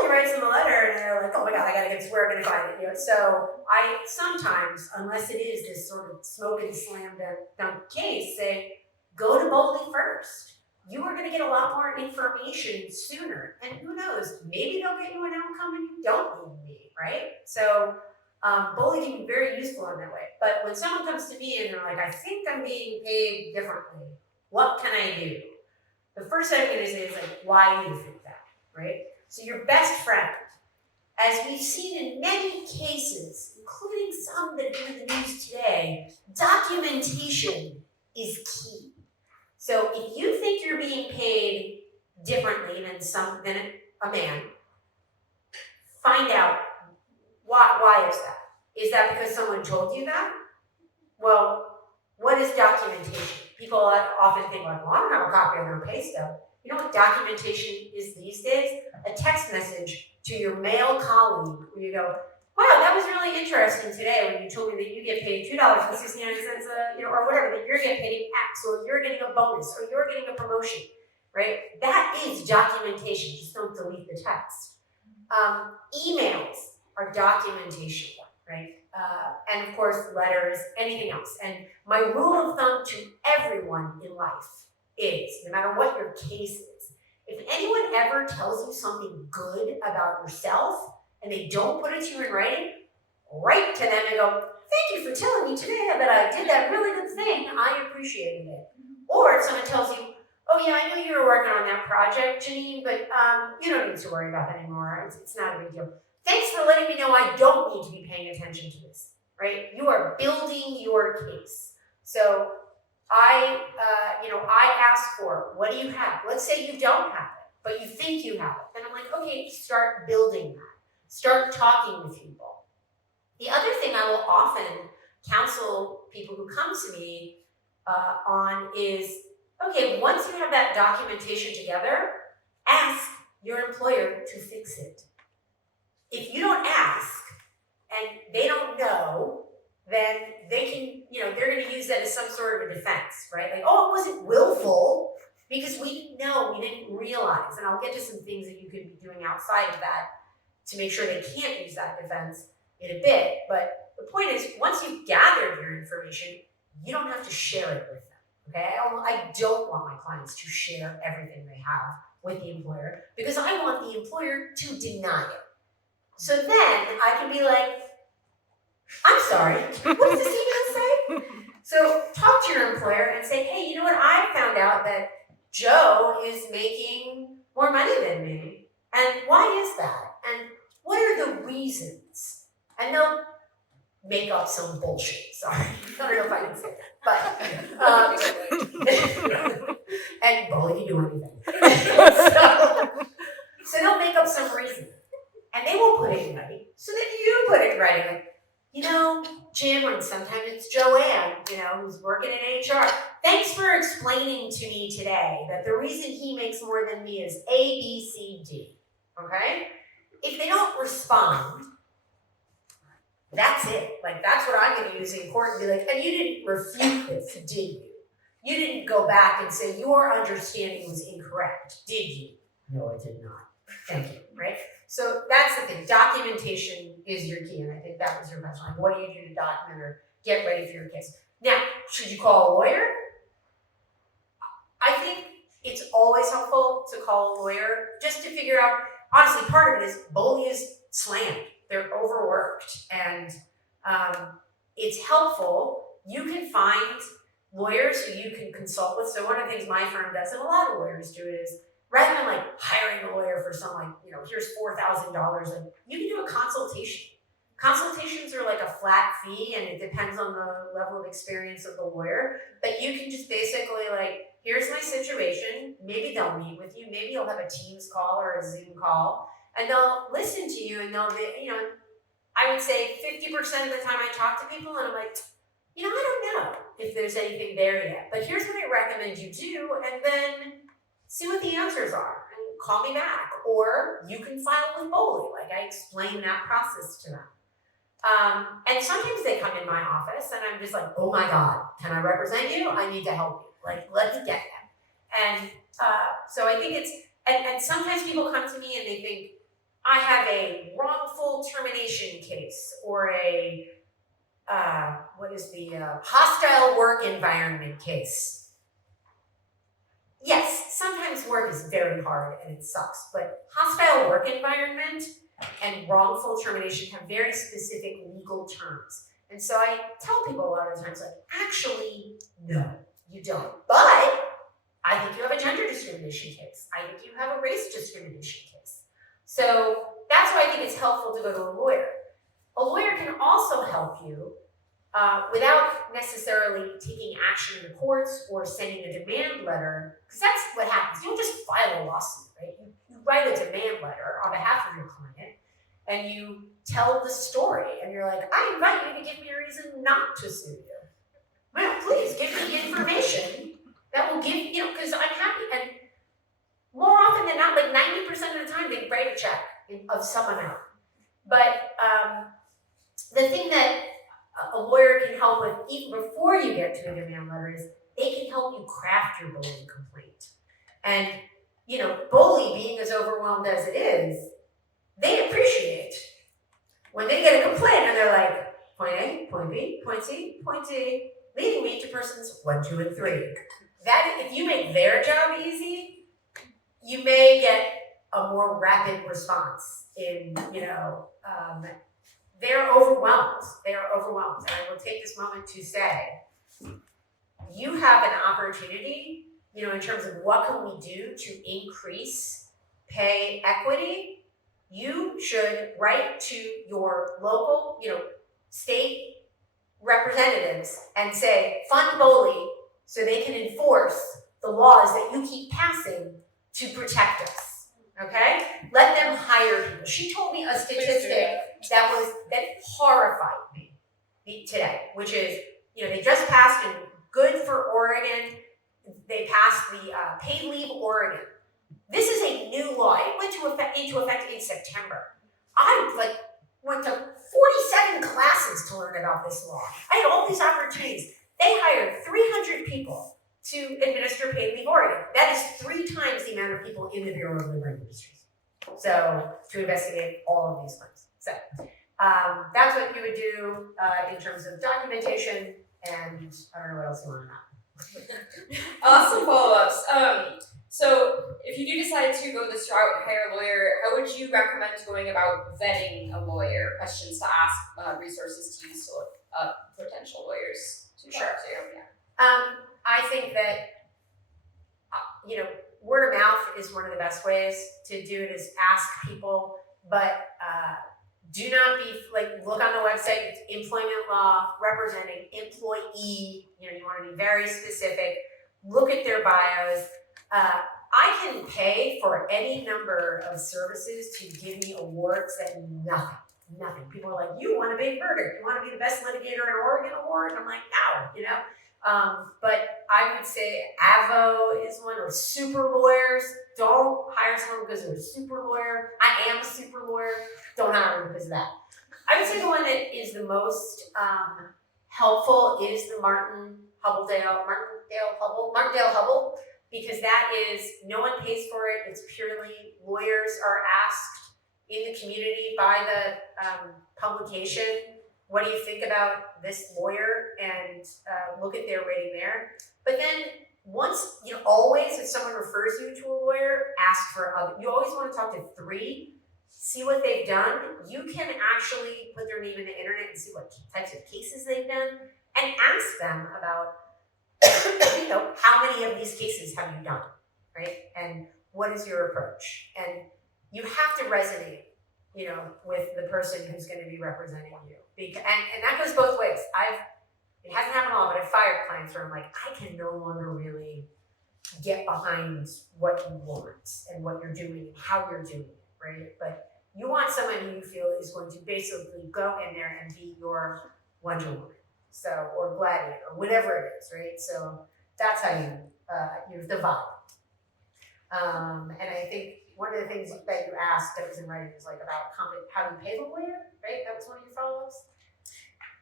writes them a letter and they're like, oh my God, I gotta get this, where am I gonna find it? So I sometimes, unless it is this sort of smoke and slam dunk case, say, go to Boley first. You are gonna get a lot more information sooner. And who knows, maybe they'll get you an outcome and you don't need me, right? So Boley can be very useful in that way. But when someone comes to me and they're like, I think I'm being paid differently, what can I do? The first thing I'm gonna say is like, why do you think that, right? So your best friend, as we've seen in many cases, including some that are in the news today, documentation is key. So if you think you're being paid differently than a man, find out why is that? Is that because someone told you that? Well, what is documentation? people often think like, well, I don't have a copy of their pay stub. You know what documentation is these days? A text message to your male colleague where you go, wow, that was really interesting today when you told me that you get paid $2.69, or whatever, that you're getting paid X, or you're getting a bonus, or you're getting a promotion, right? That is documentation. Just don't delete the text. Emails are documentation, right? And of course, letters, anything else. And my rule of thumb to everyone in life is, no matter what your case is, if anyone ever tells you something good about yourself and they don't put it to you in writing, write to them and go, thank you for telling me today that I did that really good thing. I appreciated it. Or if someone tells you, oh yeah, I knew you were working on that project, Janine, but you don't need to worry about that anymore. It's not a big deal. Thanks for letting me know I don't need to be paying attention to this, right? You are building your case. So I ask for, what do you have? Let's say you don't have it, but you think you have it. Then I'm like, okay, start building that. Start talking with people. The other thing I will often counsel people who come to me on is, okay, once you have that documentation together, ask your employer to fix it. If you don't ask and they don't know, then they can, they're going to use that as some sort of a defense, right? Like, oh, it wasn't willful because we didn't know, we didn't realize. And I'll get to some things that you could be doing outside of that to make sure they can't use that defense in a bit. But the point is, once you've gathered your information, you don't have to share it with them, okay? I don't want my clients to share everything they have with the employer because I want the employer to deny it. So then I can be like, I'm sorry, what does this email say? So talk to your employer and say, hey, you know what? I found out that Joe is making more money than me. And why is that? And what are the reasons? And they'll make up some bullshit. Sorry, I don't know if I can say that. But, and Bully can do anything. So they'll make up some reason. And they won't put it in writing. So then you put it in writing. Like, Jim, and sometimes it's Joanne, who's working in HR. Thanks for explaining to me today that the reason he makes more than me is A, B, C, D. Okay? If they don't respond, that's it. Like, that's what I'm going to use in court and be like, and you didn't refute this, did you? You didn't go back and say your understanding was incorrect, did you? No, I did not. Thank you, right? So that's the thing. Documentation is your key, and I think that was your question. Like, what do you do to document or get ready for your case? Now, should you call a lawyer? I think it's always helpful to call a lawyer just to figure out, honestly, part of it is Bully is slammed. They're overworked, and it's helpful. You can find lawyers who you can consult with. So one of the things my firm does, and a lot of lawyers do it, is rather than like hiring a lawyer for some here's $4,000, and you can do a consultation. Consultations are like a flat fee, and it depends on the level of experience of the lawyer. But you can just basically here's my situation. Maybe they'll meet with you. Maybe you'll have a Teams call or a Zoom call, and they'll listen to you. And I would say 50% of the time I talk to people, and I'm like, I don't know if there's anything there yet. But here's what I recommend you do, and then see what the answers are and call me back. Or you can file with Bully. I explain that process to them. And sometimes they come in my office and I'm just like, oh my God, can I represent you? I need to help you. Let's get them. And so I think and sometimes people come to me and they think, I have a wrongful termination case or a, hostile work environment case. Yes, sometimes work is very hard and it sucks, but hostile work environment and wrongful termination have very specific legal terms. And so I tell people a lot of times, actually, no, you don't. But I think you have a gender discrimination case. I think you have a race discrimination case. So that's why I think it's helpful to go to a lawyer. A lawyer can also help you without necessarily taking action in the courts or sending a demand letter, because that's what happens. You don't just file a lawsuit, right? You write a demand letter on behalf of your client, and you tell the story, and you're like, I invite you to give me a reason not to sue you. well, please give me information that will give, because I'm happy, and more often than not, like 90% of the time, they write a check of some amount. But the thing that a lawyer can help with even before you get to a demand letter is they can help you craft your bullying complaint. And, bully being as overwhelmed as it is, they appreciate when they get a complaint and they're like, point A, point B, point C, point D, leading me to persons 1, 2, and 3. That, if you make their job easy, you may get a more rapid response in, they're overwhelmed. They are overwhelmed. And I will take this moment to say, you have an opportunity, in terms of what can we do to increase pay equity. You should write to your local, state representatives and say, fund BOLI so they can enforce the laws that you keep passing to protect us, okay? Let them hire people. She told me a statistic that horrified me today, which is, they just passed, and good for Oregon, they passed the paid leave Oregon. This is a new law. It went into effect in September. I went to 47 classes to learn about this law. I had all these opportunities. They hired 300 people to administer paid leave Oregon. That is 3 times the amount of people in the Bureau of Labor Industries. So, to investigate all of these claims. So, that's what you would do in terms of documentation, and I don't know what else you want to know. Awesome follow-ups. So if you do decide to go this route and hire a lawyer, how would you recommend going about vetting a lawyer? Questions to ask, resources to use to look up potential lawyers to talk to. Yeah. I think that, word of mouth is one of the best ways to do it, is ask people, but do not be, look on the website, employment law, representing employee, you want to be very specific, look at their bios. I can pay for any number of services to give me awards that mean nothing. People are like, you won a big verdict, you want to be the best litigator in Oregon award? And I'm like, no, but I would say AVO is one, or super lawyers. Don't hire someone because they're a super lawyer. I am a super lawyer. Don't hire them because of that. I would say the one that is the most helpful is the Martindale Hubble, because that is, no one pays for it. It's purely, lawyers are asked in the community by the publication, what do you think about this lawyer, and look at their rating there. But then once, always if someone refers you to a lawyer, ask for other. You always want to talk to 3, see what they've done. You can actually put their name in the internet and see what types of cases they've done, and ask them about, how many of these cases have you done, right? And what is your approach? And you have to resonate, with the person who's going to be representing you. And that goes both ways. It hasn't happened all, but I've fired clients where I'm like, I can no longer really get behind what you want and what you're doing and how you're doing it, right? But you want someone who you feel is going to basically go in there and be your Wonder Woman, or Gladiator, or whatever it is, right? So that's how you use the vibe. And I think one of the things that you asked that was in writing was about how you pay the lawyer, right? That was one of your follow-ups.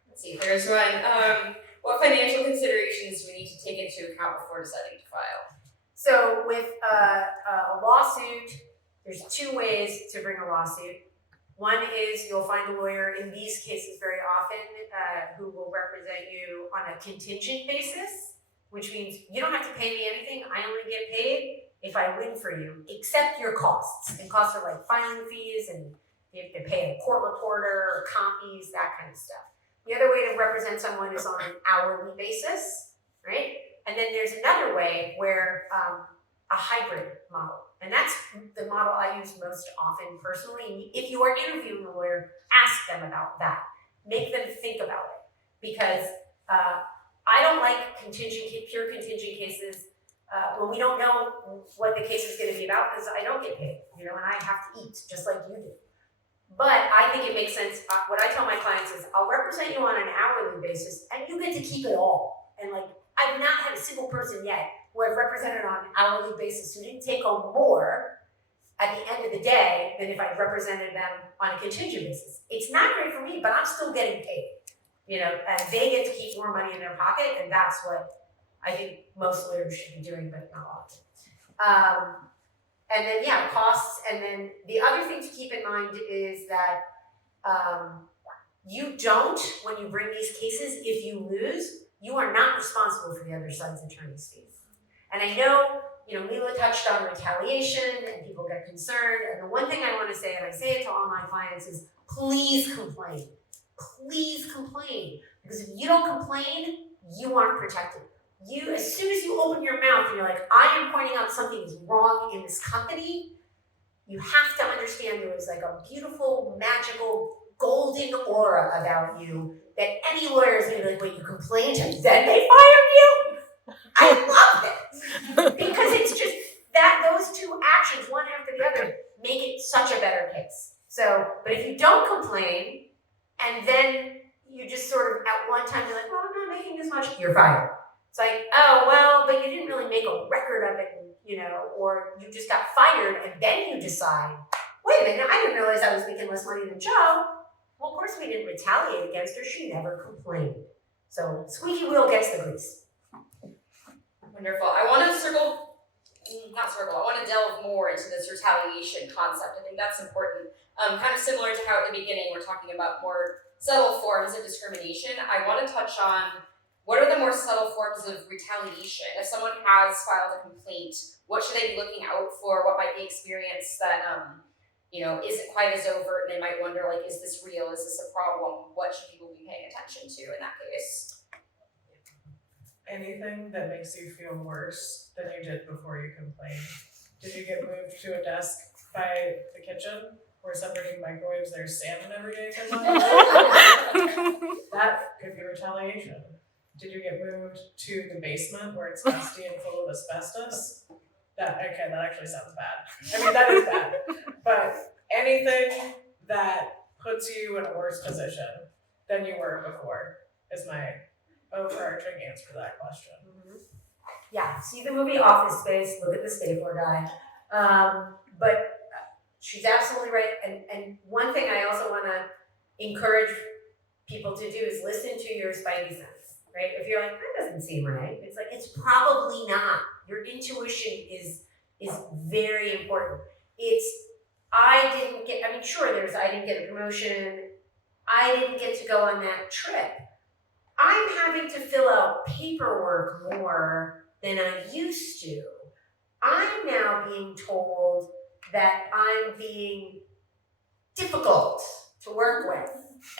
Let's see, there's one. What financial considerations do we need to take into account before deciding to file? So with a lawsuit, there's 2 ways to bring a lawsuit. One is you'll find a lawyer in these cases very often who will represent you on a contingent basis, which means you don't have to pay me anything. I only get paid if I win for you, except your costs. And costs are like filing fees, and you have to pay a court reporter or copies, that kind of stuff. The other way to represent someone is on an hourly basis, right? And then there's another way where a hybrid model. And that's the model I use most often personally. If you are interviewing a lawyer, ask them about that. Make them think about it. Because I don't like pure contingent cases when we don't know what the case is going to be about, because I don't get paid, and I have to eat just like you do. But I think it makes sense. What I tell my clients is, I'll represent you on an hourly basis, and you get to keep it all. And like, I've not had a single person yet who I've represented on an hourly basis who didn't take home more at the end of the day than if I represented them on a contingent basis. It's not great for me, but I'm still getting paid, you know, and they get to keep more money in their pocket, and that's what I think most lawyers should be doing, but not all of them. And then, yeah, costs, and then the other thing to keep in mind is that you don't, when you bring these cases, if you lose, you are not responsible for the other side's attorney's fees. And I know, you know, Leila touched on retaliation and people get concerned. And the one thing I want to say, and I say it to all my clients, is please complain. Please complain. Because if you don't complain, you aren't protected. You, as soon as you open your mouth and you're like, I am pointing out something is wrong in this company, you have to understand there is like a beautiful, magical, golden aura about you that any lawyer is gonna be like, wait, you complained and then they fired you? I love it. Because it's just that those two actions, one after the other, make it such a better case. So, but if you don't complain, and then you just sort of at one time you're like, well, I'm not making as much, you're fired. It's like, oh, well, but you didn't really make a record of it, you know, or you just got fired, and then you decide, wait a minute, I didn't realize I was making less money than Joe. Well, of course we didn't retaliate against her. She never complained. So squeaky wheel gets the grease. Wonderful. I want to I want to delve more into this retaliation concept. I think that's important. Kind of similar to how at the beginning we're talking about more subtle forms of discrimination. I want to touch on what are the more subtle forms of retaliation. If someone has filed a complaint, what should they be looking out for? What might be experience that isn't quite as overt, and they might wonder, like, is this real? Is this a problem? What should people be paying attention to in that case? Anything that makes you feel worse than you did before you complained. Did you get moved to a desk by the kitchen where somebody microwaves their salmon every day for lunch? That could be retaliation. Did you get moved to the basement where it's dusty and full of asbestos? That actually sounds bad. I mean, that is bad. But anything that puts you in a worse position than you were before is my overarching answer to that question. Mm-hmm. Yeah, see the movie Office Space, look at the stapler guy. But she's absolutely right. And one thing I also want to encourage people to do is listen to your spidey sense, right? If you're like, that doesn't seem right, it's like, it's probably not. Your intuition is very important. I didn't get a promotion. I didn't get to go on that trip. I'm having to fill out paperwork more than I used to. I'm now being told that I'm being difficult to work with,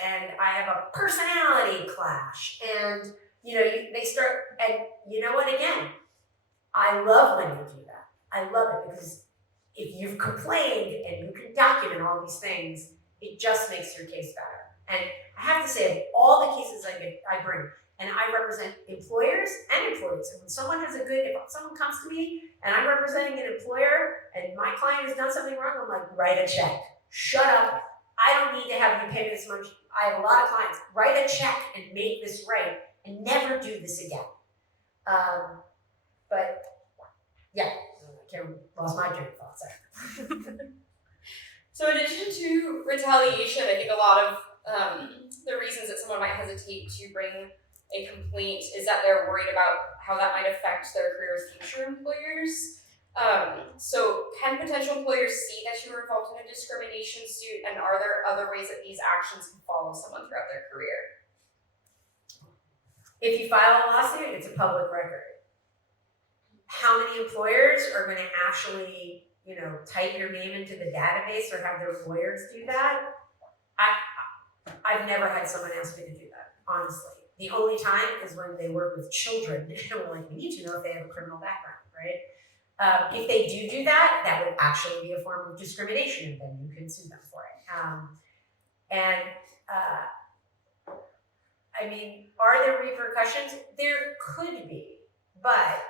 and I have a personality clash, and they start, and you know what, again, I love when you do that. I love it, because if you've complained and you can document all these things, it just makes your case better. And I have to say, of all the cases I bring, and I represent employers and employees. And when someone if someone comes to me and I'm representing an employer and my client has done something wrong, I'm like, write a check. Shut up. I don't need to have you pay this much. I have a lot of clients. Write a check and make this right and never do this again. But yeah, I lost my train of thought there. So in addition to retaliation, I think a lot of the reasons that someone might hesitate to bring a complaint is that they're worried about how that might affect their career as future employers. So can potential employers see that you were involved in a discrimination suit, and are there other ways that these actions can follow someone throughout their career? If you file a lawsuit, it's a public record. How many employers are going to actually, type your name into the database or have their lawyers do that? I've never had someone ask me to do that, honestly. The only time is when they work with children, and we're like, we need to know if they have a criminal background, right? If they do that, that would actually be a form of discrimination, and then you can sue them for it. Are there repercussions? There could be, but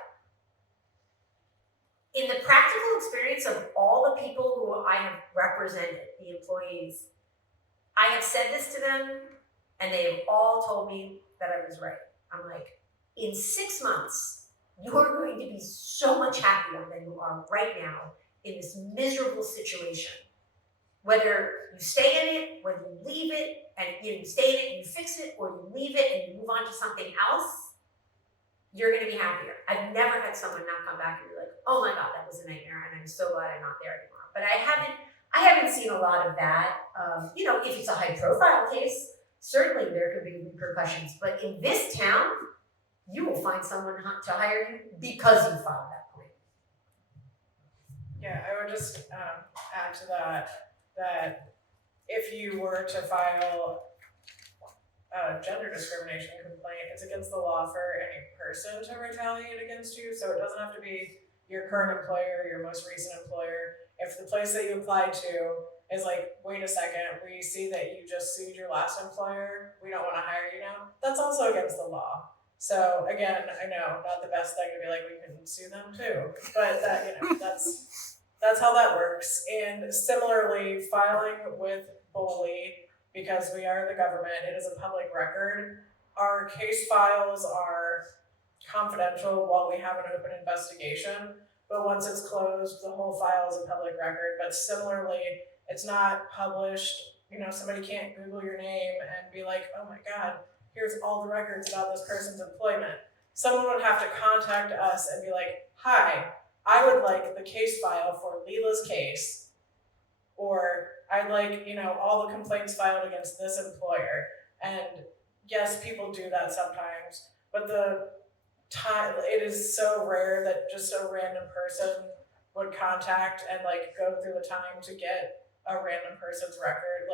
in the practical experience of all the people who I have represented, the employees, I have said this to them, and they have all told me that I was right. I'm like, in 6 months, you're going to be so much happier than you are right now in this miserable situation. Whether you stay in it, whether you leave it, and you stay in it and you fix it, or you leave it and you move on to something else, you're gonna be happier. I've never had someone not come back and be like, oh my God, that was a nightmare, and I'm so glad I'm not there anymore. But I haven't seen a lot of that. If it's a high profile case, certainly there could be repercussions. But in this town, you will find someone to hire you because you filed that claim. Yeah, I would just add to that if you were to file a gender discrimination complaint, it's against the law for any person to retaliate against you. So it doesn't have to be your current employer, your most recent employer. If the place that you applied to is like, wait a second, we see that you just sued your last employer, we don't want to hire you now, that's also against the law. So again, I know, not the best thing to be like, we can sue them too, but that's how that works. And similarly, filing with BOLI, because we are the government, it is a public record. Our case files are confidential while we have an open investigation, but once it's closed, the whole file is a public record. But similarly, it's not published. Somebody can't Google your name and be like, oh my God, here's all the records about this person's employment. Someone would have to contact us and be like, hi, I would like the case file for Leila's case, or I'd like, all the complaints filed against this employer. And yes, people do that sometimes, but it is so rare that just a random person would contact and go through the time to get a random person's record.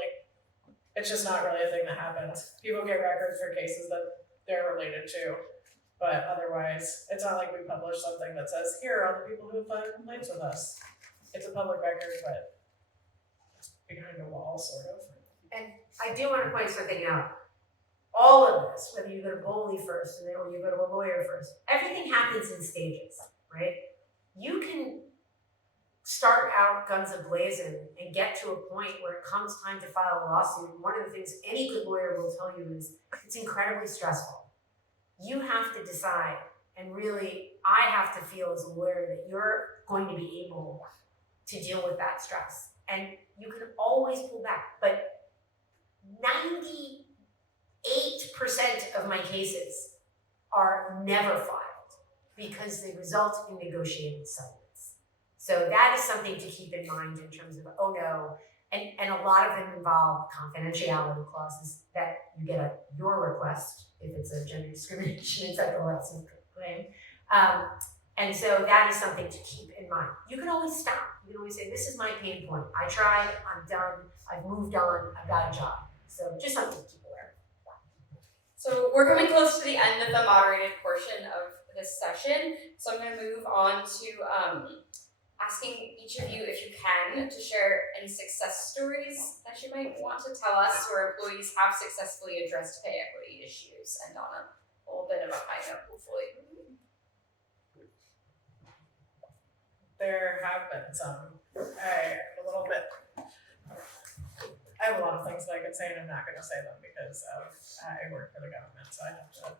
It's just not really a thing that happens. People get records for cases that they're related to, but otherwise, it's not like we publish something that says, here are all the people who have filed complaints with us. It's a public record, but it's behind a wall, sort of. And I do want to point something out. All of this, whether you go to BOLI first or you go to a lawyer first, everything happens in stages, right? You can start out guns a-blazing and get to a point where it comes time to file a lawsuit. And one of the things any good lawyer will tell you is it's incredibly stressful. You have to decide, and really, I have to feel as a lawyer that you're going to be able to deal with that stress. And you can always pull back, but 98% of my cases are never filed because they result in negotiated settlements. So that is something to keep in mind in terms of, oh no, and a lot of them involve confidentiality clauses that you get at your request if it's a gender discrimination and sexual harassment claim. And so that is something to keep in mind. You can always stop. You can always say, this is my pain point. I tried, I'm done, I've moved on, I've got a job. So just something to keep aware of. So we're coming close to the end of the moderated portion of this session. So I'm going to move on to asking each of you, if you can, to share any success stories that you might want to tell us where employees have successfully addressed pay equity issues, and on a little bit of a high note, hopefully. There have been some. I have a lot of things that I could say, and I'm not going to say them because I work for the government, so I have to,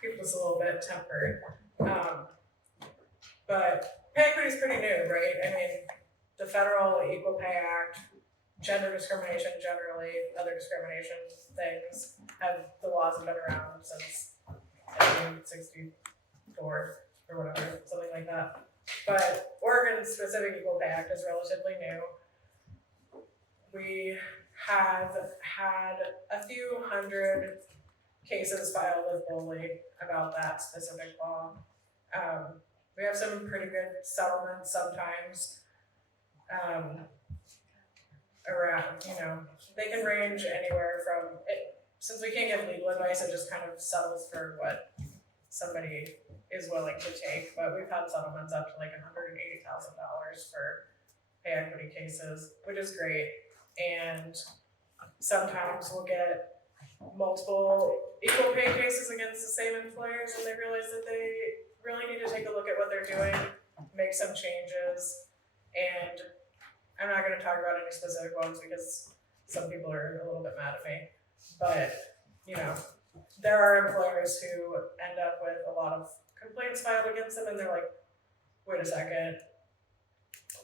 keep this a little bit tempered. But pay equity is pretty new, right? I mean, the federal Equal Pay Act, gender discrimination generally, other discrimination things, the laws have been around since 1964 or whatever, something like that. But Oregon's specific Equal Pay Act is relatively new. We have had a few hundred cases filed with BOLI about that specific law. We have some pretty good settlements sometimes. Around, they can range anywhere from since we can't give legal advice, it just kind of settles for what somebody is willing to take. But we've had settlements up to like $180,000 for pay equity cases, which is great. And sometimes we'll get multiple equal pay cases against the same employers when they realize that they really need to take a look at what they're doing, make some changes. And I'm not going to talk about any specific ones because some people are a little bit mad at me. But, there are employers who end up with a lot of complaints filed against them, and they're like, wait a second,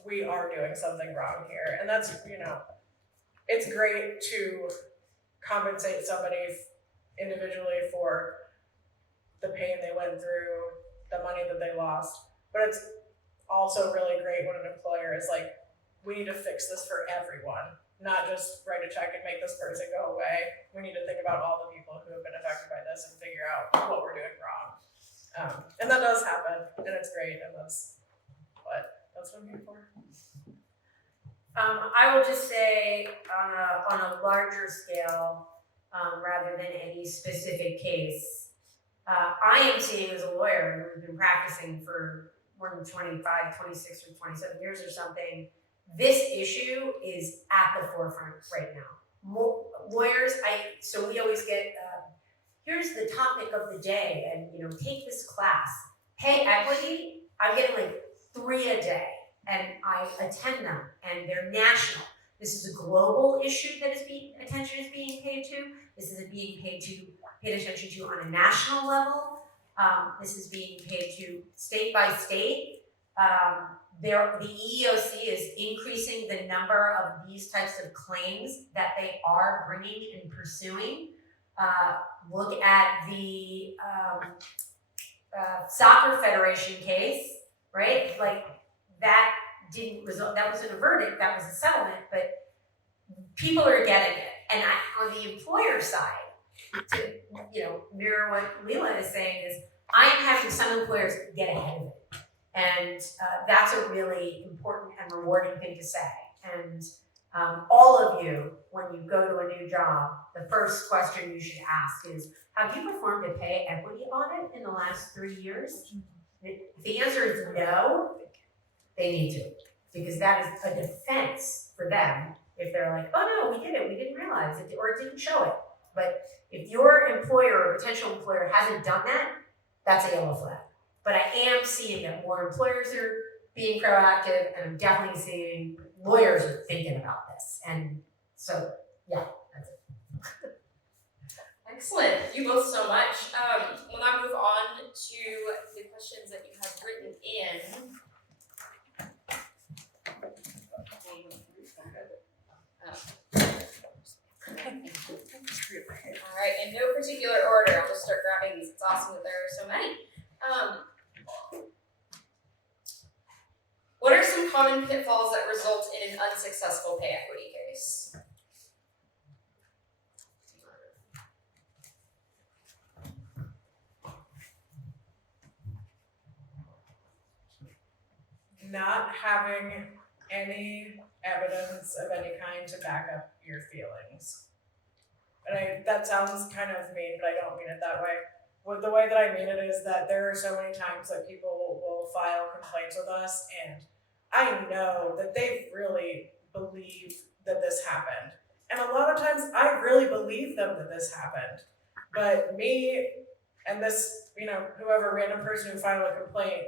we are doing something wrong here. And that's, it's great to compensate somebody individually for the pain they went through, the money that they lost, but it's also really great when an employer is like, we need to fix this for everyone, not just write a check and make this person go away. We need to think about all the people who have been affected by this and figure out what we're doing wrong. And that does happen, and it's great, and that's what I'm here for. I will just say on a larger scale, rather than any specific case, I am seeing as a lawyer who's been practicing for more than 25, 26, or 27 years or something, this issue is at the forefront right now. Lawyers, so we always get, here's the topic of the day, and take this class. Pay equity, I'm getting like 3 a day, and I attend them, and they're national. This is a global issue that attention is being paid to. This is being paid attention to on a national level. This is being paid to state by state. The EEOC is increasing the number of these types of claims that they are bringing and pursuing. Look at the soccer federation case, right? Like that didn't result, that wasn't a verdict, that was a settlement, but people are getting it. And on the employer side, to mirror what Leila is saying, is I'm having some employers get ahead of it. And that's a really important and rewarding thing to say. And all of you, when you go to a new job, the first question you should ask is, have you performed a pay equity audit in the last 3 years? If the answer is no, they need to, because that is a defense for them if they're like, oh no, we did it, we didn't realize it, or it didn't show it. But if your employer or potential employer hasn't done that, that's a yellow flag. But I am seeing that more employers are being proactive, and I'm definitely seeing lawyers are thinking about this. And so, yeah, that's it. Excellent. Thank you both so much. We'll now move on to the questions that you have written in. All right, in no particular order, I'll just start grabbing these. It's awesome that there are so many. What are some common pitfalls that result in an unsuccessful pay equity case? Not having any evidence of any kind to back up your feelings. And that sounds kind of mean, but I don't mean it that way. The way that I mean it is that there are so many times that people will file complaints with us, and I know that they really believe that this happened. And a lot of times I really believe them that this happened. But me and this, whoever random person who filed a complaint,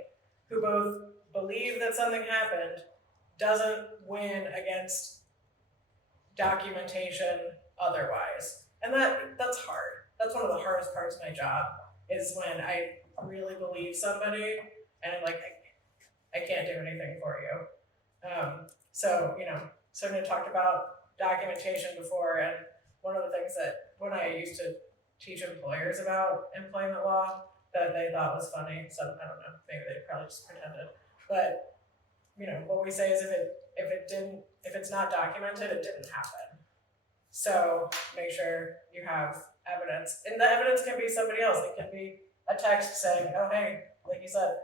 who both believe that something happened, doesn't win against documentation otherwise. And that's hard. That's one of the hardest parts of my job, is when I really believe somebody and I'm like, I can't do anything for you. Sonia talked about documentation before, and one of the things that when I used to teach employers about employment law that they thought was funny, so I don't know, maybe they probably just pretended. But what we say is if it's not documented, it didn't happen. So make sure you have evidence. And the evidence can be somebody else. It can be a text saying, oh hey, like you said,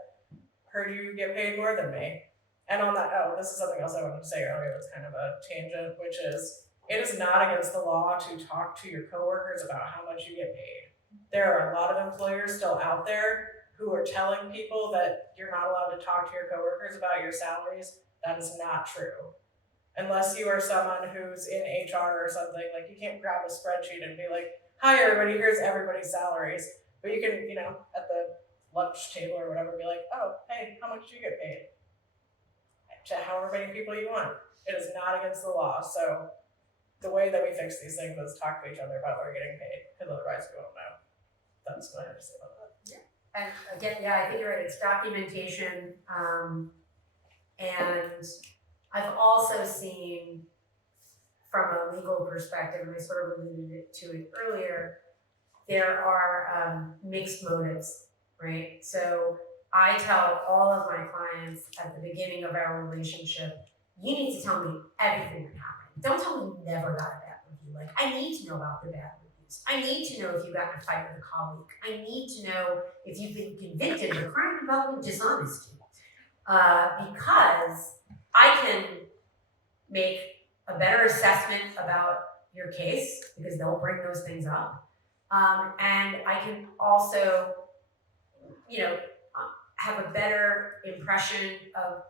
heard you get paid more than me. And on that, this is something else I wanted to say earlier that's kind of a tangent, which is, it is not against the law to talk to your coworkers about how much you get paid. There are a lot of employers still out there who are telling people that you're not allowed to talk to your coworkers about your salaries. That is not true. Unless you are someone who's in HR or something, like you can't grab a spreadsheet and be like, hi everybody, here's everybody's salaries. But you can, at the lunch table or whatever, be like, oh, hey, how much do you get paid? To however many people you want. It is not against the law. So the way that we fix these things is talk to each other about what we're getting paid, because otherwise we won't know. that's what I have to say about that. And again, yeah, I think you're right, it's documentation, and I've also seen from a legal perspective, and I sort of alluded to it earlier, there are mixed motives, right? So I tell all of my clients at the beginning of our relationship, you need to tell me everything that happened. Don't tell me you never got a bad review. Like, I need to know about the bad reviews. I need to know if you got in a fight with a colleague. I need to know if you've been convicted of a crime involving dishonesty. Because I can make a better assessment about your case, because they'll bring those things up. And I can also, have a better impression of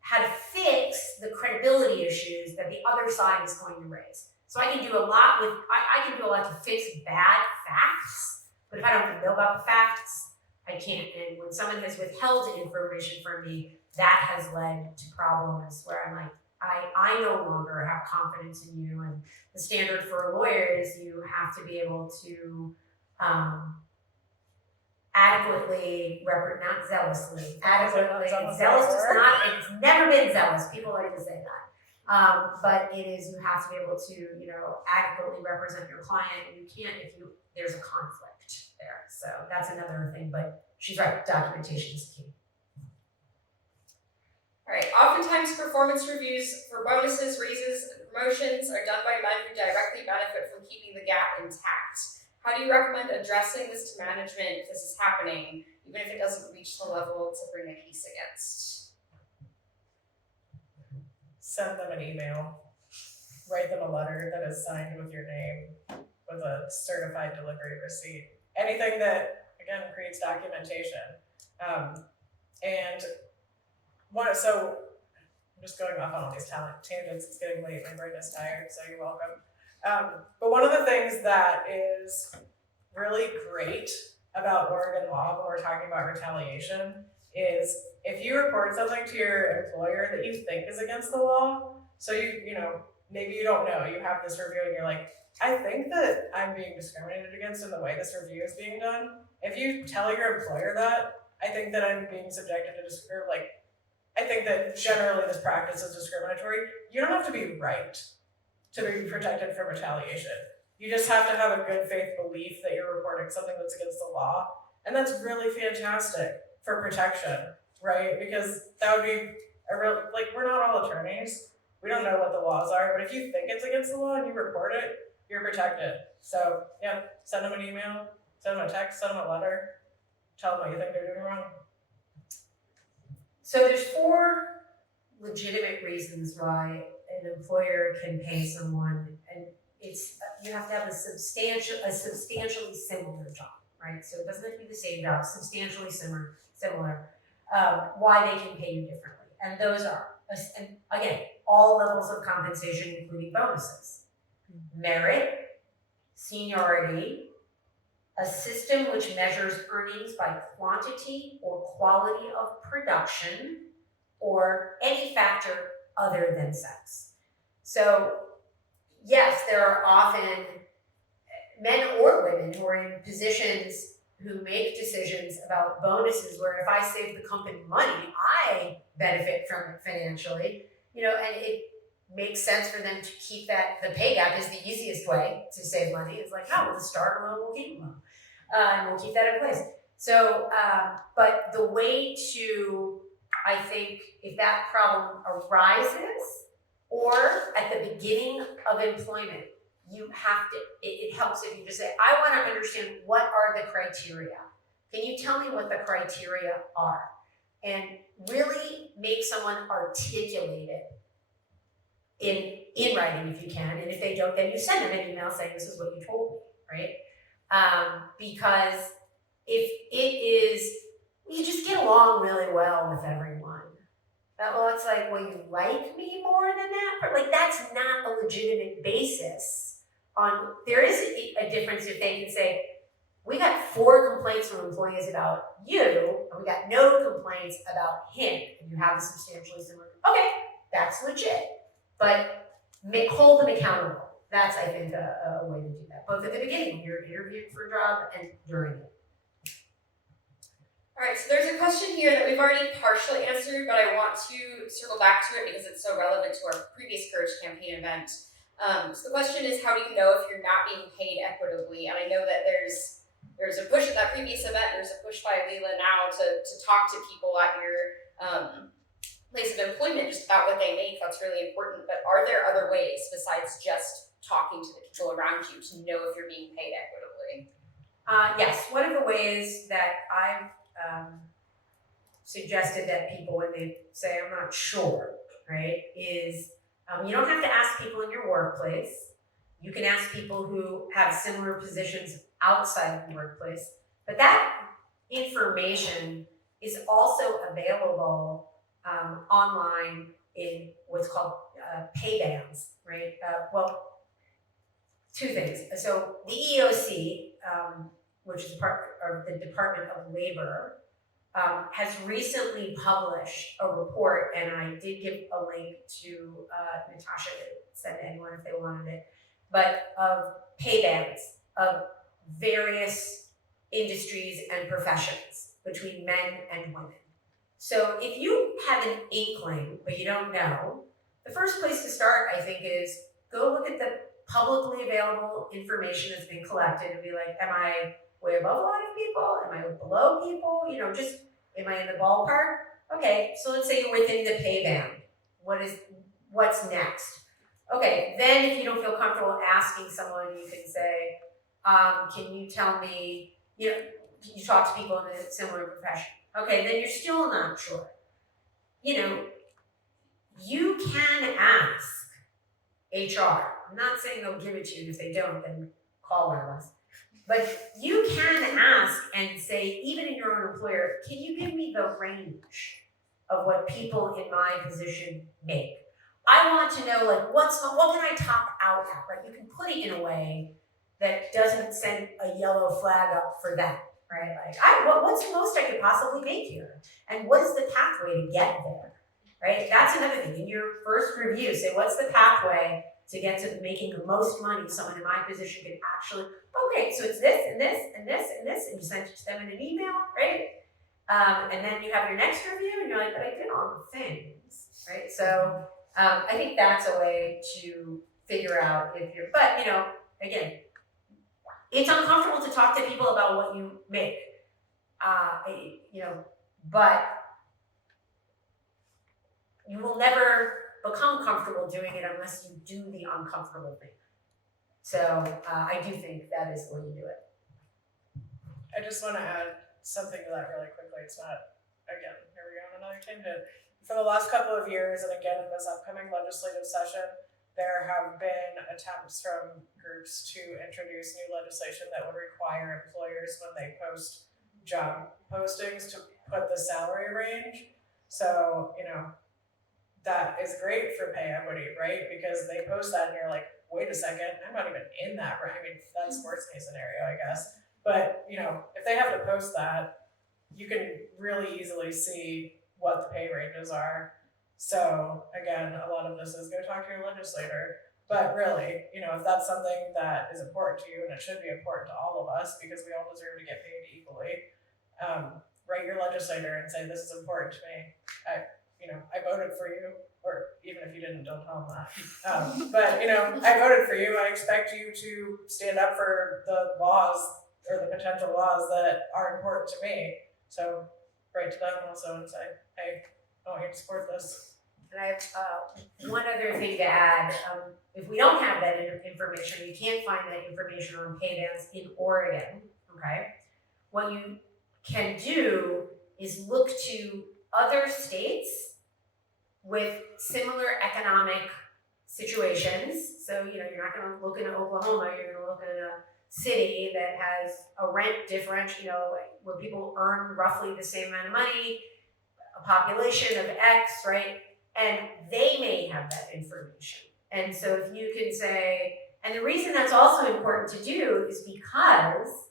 how to fix the credibility issues that the other side is going to raise. So I can do a lot with, I can do a lot to fix bad facts, but if I don't know about the facts, I can't. And when someone has withheld information from me, that has led to problems where I'm like, I no longer have confidence in you. And the standard for a lawyer is you have to be able to adequately, not zealously, adequately, zealous does not, it's never been zealous, people like to say that. But it is, you have to be able to, adequately represent your client, and you can't if there's a conflict there. So that's another thing, but she's right, documentation is key. All right, oftentimes performance reviews for bonuses, raises, and promotions are done by men who directly benefit from keeping the gap intact. How do you recommend addressing this to management if this is happening, even if it doesn't reach the level to bring a case against? Send them an email, write them a letter that is signed with your name, with a certified delivery receipt. Anything that, again, creates documentation. So I'm just going off on all these tangents, it's getting late, my brain is tired, so you're welcome. But one of the things that is really great about Oregon law when we're talking about retaliation is if you report something to your employer that you think is against the law, so maybe you don't know, you have this review and you're like, I think that I'm being discriminated against in the way this review is being done. If you tell your employer that, I think that I'm being subjected to I think that generally this practice is discriminatory. You don't have to be right to be protected from retaliation. You just have to have a good faith belief that you're reporting something that's against the law. And that's really fantastic for protection, right? Because that would be we're not all attorneys. We don't know what the laws are, but if you think it's against the law and you report it, you're protected. So yeah, send them an email, send them a text, send them a letter, tell them what you think they're doing wrong. So there's 4 legitimate reasons why an employer can pay someone, and it's, you have to have a substantially similar job, right? So it doesn't have to be the same job, substantially similar, why they can pay you differently. And those are, and again, all levels of compensation, including bonuses. Merit, seniority, a system which measures earnings by quantity or quality of production, or any factor other than sex. So yes, there are often men or women who are in positions who make decisions about bonuses where if I save the company money, I benefit from it financially, and it makes sense for them to keep that. The pay gap is the easiest way to save money. It's like, no, we'll just start a loan, we'll keep a loan. And we'll keep that in place. So, but the way to, I think, if that problem arises, or at the beginning of employment, you have to, it helps if you just say, I want to understand what are the criteria. Can you tell me what the criteria are? And really make someone articulate it in writing if you can. And if they don't, then you send them an email saying this is what you told me, right? Because if it is, you just get along really well with everyone. It's like, well, you like me more than that? But that's not a legitimate basis there is a difference if they can say, we got 4 complaints from employees about you, and we got no complaints about him, and you have a substantially similar, okay, that's legit. But hold them accountable. That's, I think, a way to do that, both at the beginning when you're interviewing for a job and during it. All right, so there's a question here that we've already partially answered, but I want to circle back to it because it's so relevant to our previous Courage Campaign event. So the question is, how do you know if you're not being paid equitably? And I know that there's a push at that previous event, there's a push by Leila now to talk to people at your place of employment just about what they make. That's really important. But are there other ways besides just talking to the people around you to know if you're being paid equitably? Yes, one of the ways that I've suggested that people, when they say I'm not sure, right, is you don't have to ask people in your workplace. You can ask people who have similar positions outside of the workplace, but that information is also available online in what's called pay bands, right? Well, two things. So the EEOC, which is part of the Department of Labor, has recently published a report, and I did give a link to Natasha to send to anyone if they wanted it, but of pay bands of various industries and professions between men and women. So if you have an inkling, but you don't know, the first place to start, I think, is go look at the publicly available information that's been collected and be like, am I way above a lot of people? Am I below people? You know, just, am I in the ballpark? Okay, so let's say you're within the pay band. What's next? Okay, then if you don't feel comfortable asking someone, you can say, can you tell me, you talk to people in a similar profession. Okay, then you're still not sure. You can ask HR. I'm not saying they'll give it to you. If they don't, then call one of us. But you can ask and say, even in your own employer, can you give me the range of what people in my position make? I want to know, like, what can I top out at, right? You can put it in a way that doesn't send a yellow flag up for them, right? Like, what's the most I could possibly make here? And what is the pathway to get there, right? That's another thing. In your first review, say, what's the pathway to get to making the most money someone in my position can actually, okay, so it's this and this and this and this, and you send it to them in an email, right? And then you have your next review and you're like, but I did all the things, right? So I think that's a way to figure out if you're, but again, it's uncomfortable to talk to people about what you make, but you will never become comfortable doing it unless you do the uncomfortable thing. So I do think that is the way you do it. I just want to add something to that really quickly. It's not, again, here we go on another tangent. For the last couple of years, and again in this upcoming legislative session, there have been attempts from groups to introduce new legislation that would require employers, when they post job postings, to put the salary range. So, that is great for pay equity, right? Because they post that and you're like, wait a second, I'm not even in that, right? I mean, that's worst case scenario, I guess. But, if they have to post that, you can really easily see what the pay ranges are. So again, a lot of this is go talk to your legislator. But really, if that's something that is important to you, and it should be important to all of us because we all deserve to get paid equally, write your legislator and say, this is important to me. I voted for you, or even if you didn't, don't tell them that. But I voted for you. I expect you to stand up for the laws or the potential laws that are important to me. So write to them also and say, hey, I want you to support this. And I have one other thing to add. If we don't have that information, you can't find that information on pay bands in Oregon, okay? What you can do is look to other states with similar economic situations. So, you're not going to look in Oklahoma, you're going to look in a city that has a rent differential, where people earn roughly the same amount of money, a population of X, right? And they may have that information. And so if you can say, and the reason that's also important to do is because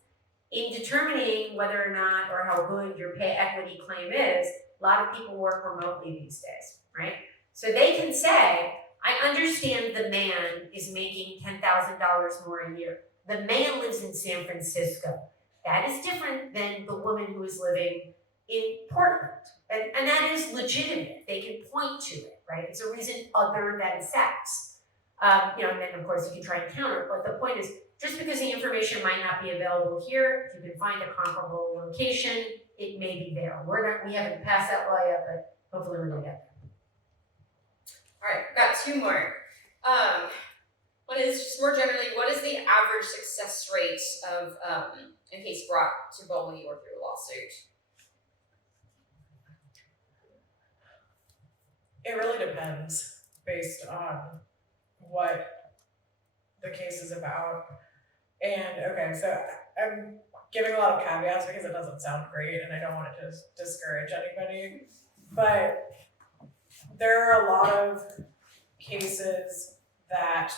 in determining whether or not, or how good your pay equity claim is, a lot of people work remotely these days, right? So they can say, I understand the man is making $10,000 more a year. The man lives in San Francisco. That is different than the woman who is living in Portland. And that is legitimate. They can point to it, right? It's a reason other than sex. And then of course you can try and counter it, but the point is, just because the information might not be available here, if you can find a comparable location, it may be there. We haven't passed that law yet, but hopefully we're gonna get there. All right, got two more. One is just more generally, what is the average success rate of a case brought to BOLI or through a lawsuit? It really depends based on what the case is about. And okay, so I'm giving a lot of caveats because it doesn't sound great and I don't want it to discourage anybody. But there are a lot of cases that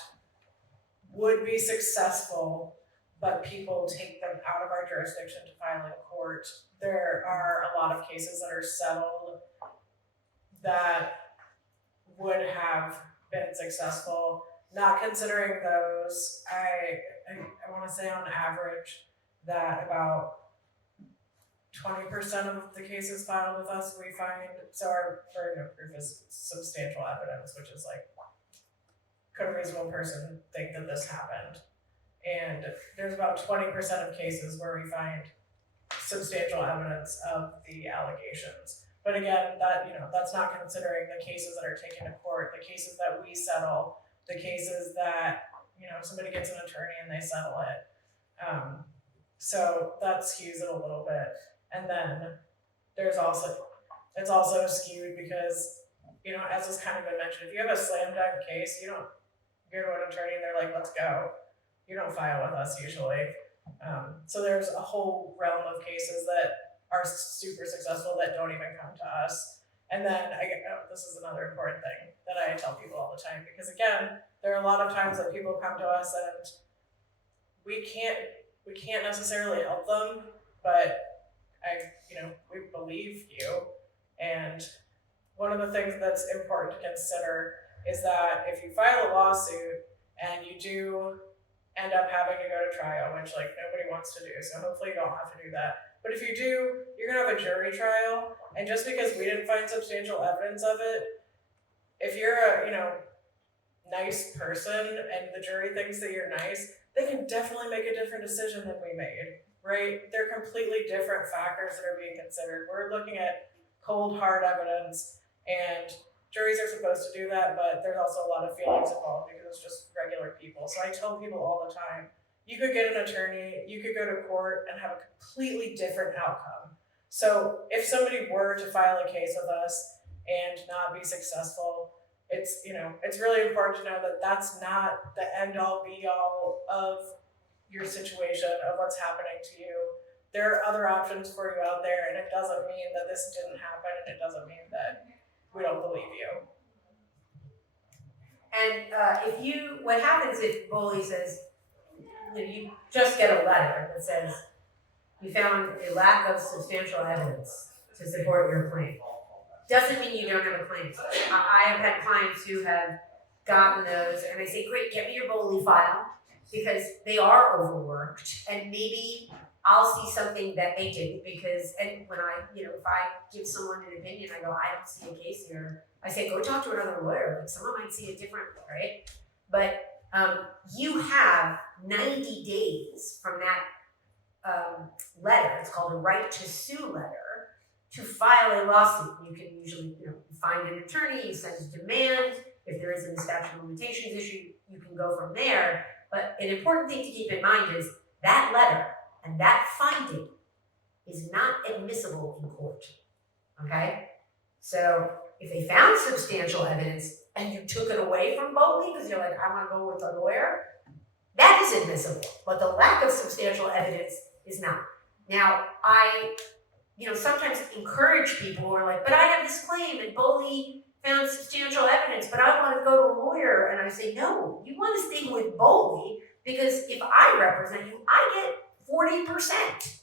would be successful, but people take them out of our jurisdiction to file in court. There are a lot of cases that are settled that would have been successful. Not considering those, I want to say on average that about 20% of the cases filed with us we find, so our burden of proof is substantial evidence, which is like, could a reasonable person think that this happened? And there's about 20% of cases where we find substantial evidence of the allegations. But again, that's not considering the cases that are taken to court, the cases that we settle, the cases that, somebody gets an attorney and they settle it. So that skews it a little bit. And then it's also skewed because, as has kind of been mentioned, if you have a slam dunk case, you don't go to an attorney and they're like, let's go. You don't file with us usually. So there's a whole realm of cases that are super successful that don't even come to us. And then this is another important thing that I tell people all the time, because again, there are a lot of times that people come to us and we can't necessarily help them, but we believe you. And one of the things that's important to consider is that if you file a lawsuit and you do end up having to go to trial, which nobody wants to do, so hopefully you don't have to do that. But if you do, you're gonna have a jury trial, and just because we didn't find substantial evidence of it, if you're a nice person and the jury thinks that you're nice, they can definitely make a different decision than we made, right? They're completely different factors that are being considered. We're looking at cold, hard evidence, and juries are supposed to do that, but there's also a lot of feelings involved because it's just regular people. So I tell people all the time, you could get an attorney, you could go to court and have a completely different outcome. So if somebody were to file a case with us and not be successful, it's really important to know that that's not the end all be all of your situation, of what's happening to you. There are other options for you out there, and it doesn't mean that this didn't happen, and it doesn't mean that we don't believe you. And what happens if BOLI says, you just get a letter that says you found a lack of substantial evidence to support your claim. Doesn't mean you don't have a claim. I have had clients who have gotten those, and I say, great, get me your BOLI file, because they are overworked, and maybe I'll see something that they didn't, and when if I give someone an opinion, I go, I don't see a case here. I say, go talk to another lawyer. Someone might see it differently, right? But you have 90 days from that letter. It's called a right to sue letter, to file a lawsuit. You can usually, find an attorney, you send a demand. If there isn't a statute of limitations issue, you can go from there. But an important thing to keep in mind is that letter and that finding is not admissible in court, okay? So if they found substantial evidence and you took it away from BOLI because you're like, I want to go with a lawyer, that is admissible, but the lack of substantial evidence is not. Now, I sometimes encourage people who are like, but I have this claim and BOLI found substantial evidence, but I want to go to a lawyer. And I say, no, you want to stay with BOLI because if I represent you, I get 40%,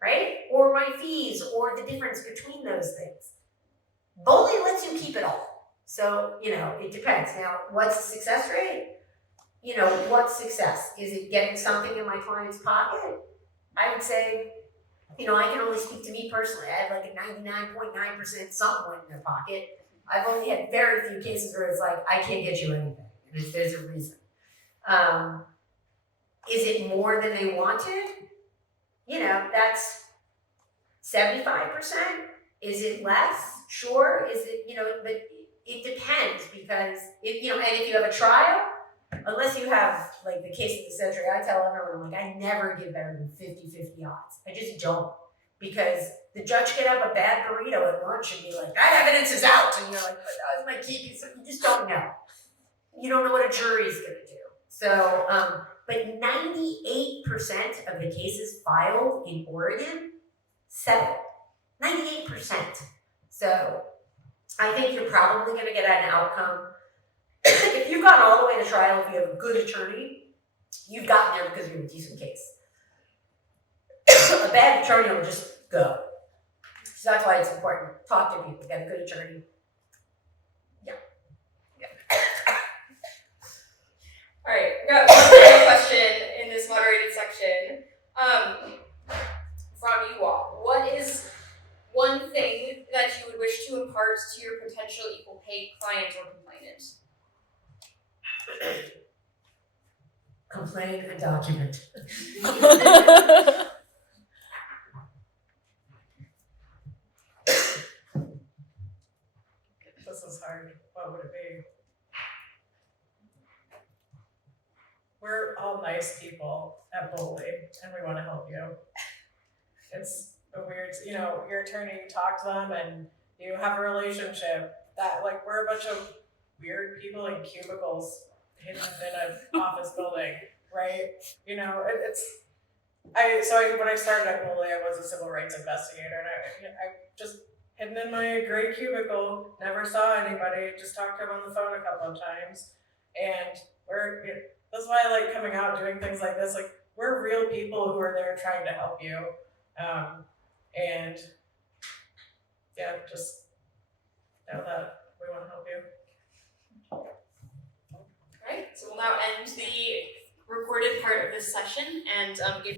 right? Or my fees, or the difference between those things. BOLI lets you keep it all. So, it depends. Now, what's the success rate? What's success? Is it getting something in my client's pocket? I would say I can only speak to me personally. I have like a 99.9% someone in their pocket. I've only had very few cases where it's like, I can't get you anything, and there's a reason. Is it more than they wanted? That's 75%. Is it less? Sure. Is it, but it depends, because if you have a trial, unless you have like the case of the century, I tell everyone, like, I never give better than 50-50 odds. I just don't. Because the judge could have a bad burrito at lunch and be like, that evidence is out. And you're like, but that was my key piece. You just don't know. You don't know what a jury's gonna do. So, but 98% of the cases filed in Oregon settled. 98%. So I think you're probably gonna get an outcome. If you've gone all the way to trial, if you have a good attorney, you've gotten there because you have a decent case. A bad attorney will just go. So that's why it's important. Talk to people, get a good attorney. All right, we got one final question in this moderated section from you all. What is one thing that you would wish to impart to your potential equal pay client or complainant? Complain and document. This is hard. What would it be? We're all nice people at Bully, and we want to help you. It's a weird, your attorney, you talk to them, and you have a relationship. That, like, we're a bunch of weird people in cubicles hidden in an office building, right? When I started at Bully, I was a civil rights investigator, and I just hidden in my gray cubicle, never saw anybody, just talked to them on the phone a couple of times, and that's why I like coming out, doing things like this. Like, we're real people who are there trying to help you. And yeah, just know that we want to help you. All right, so we'll now end the recorded part of this session and give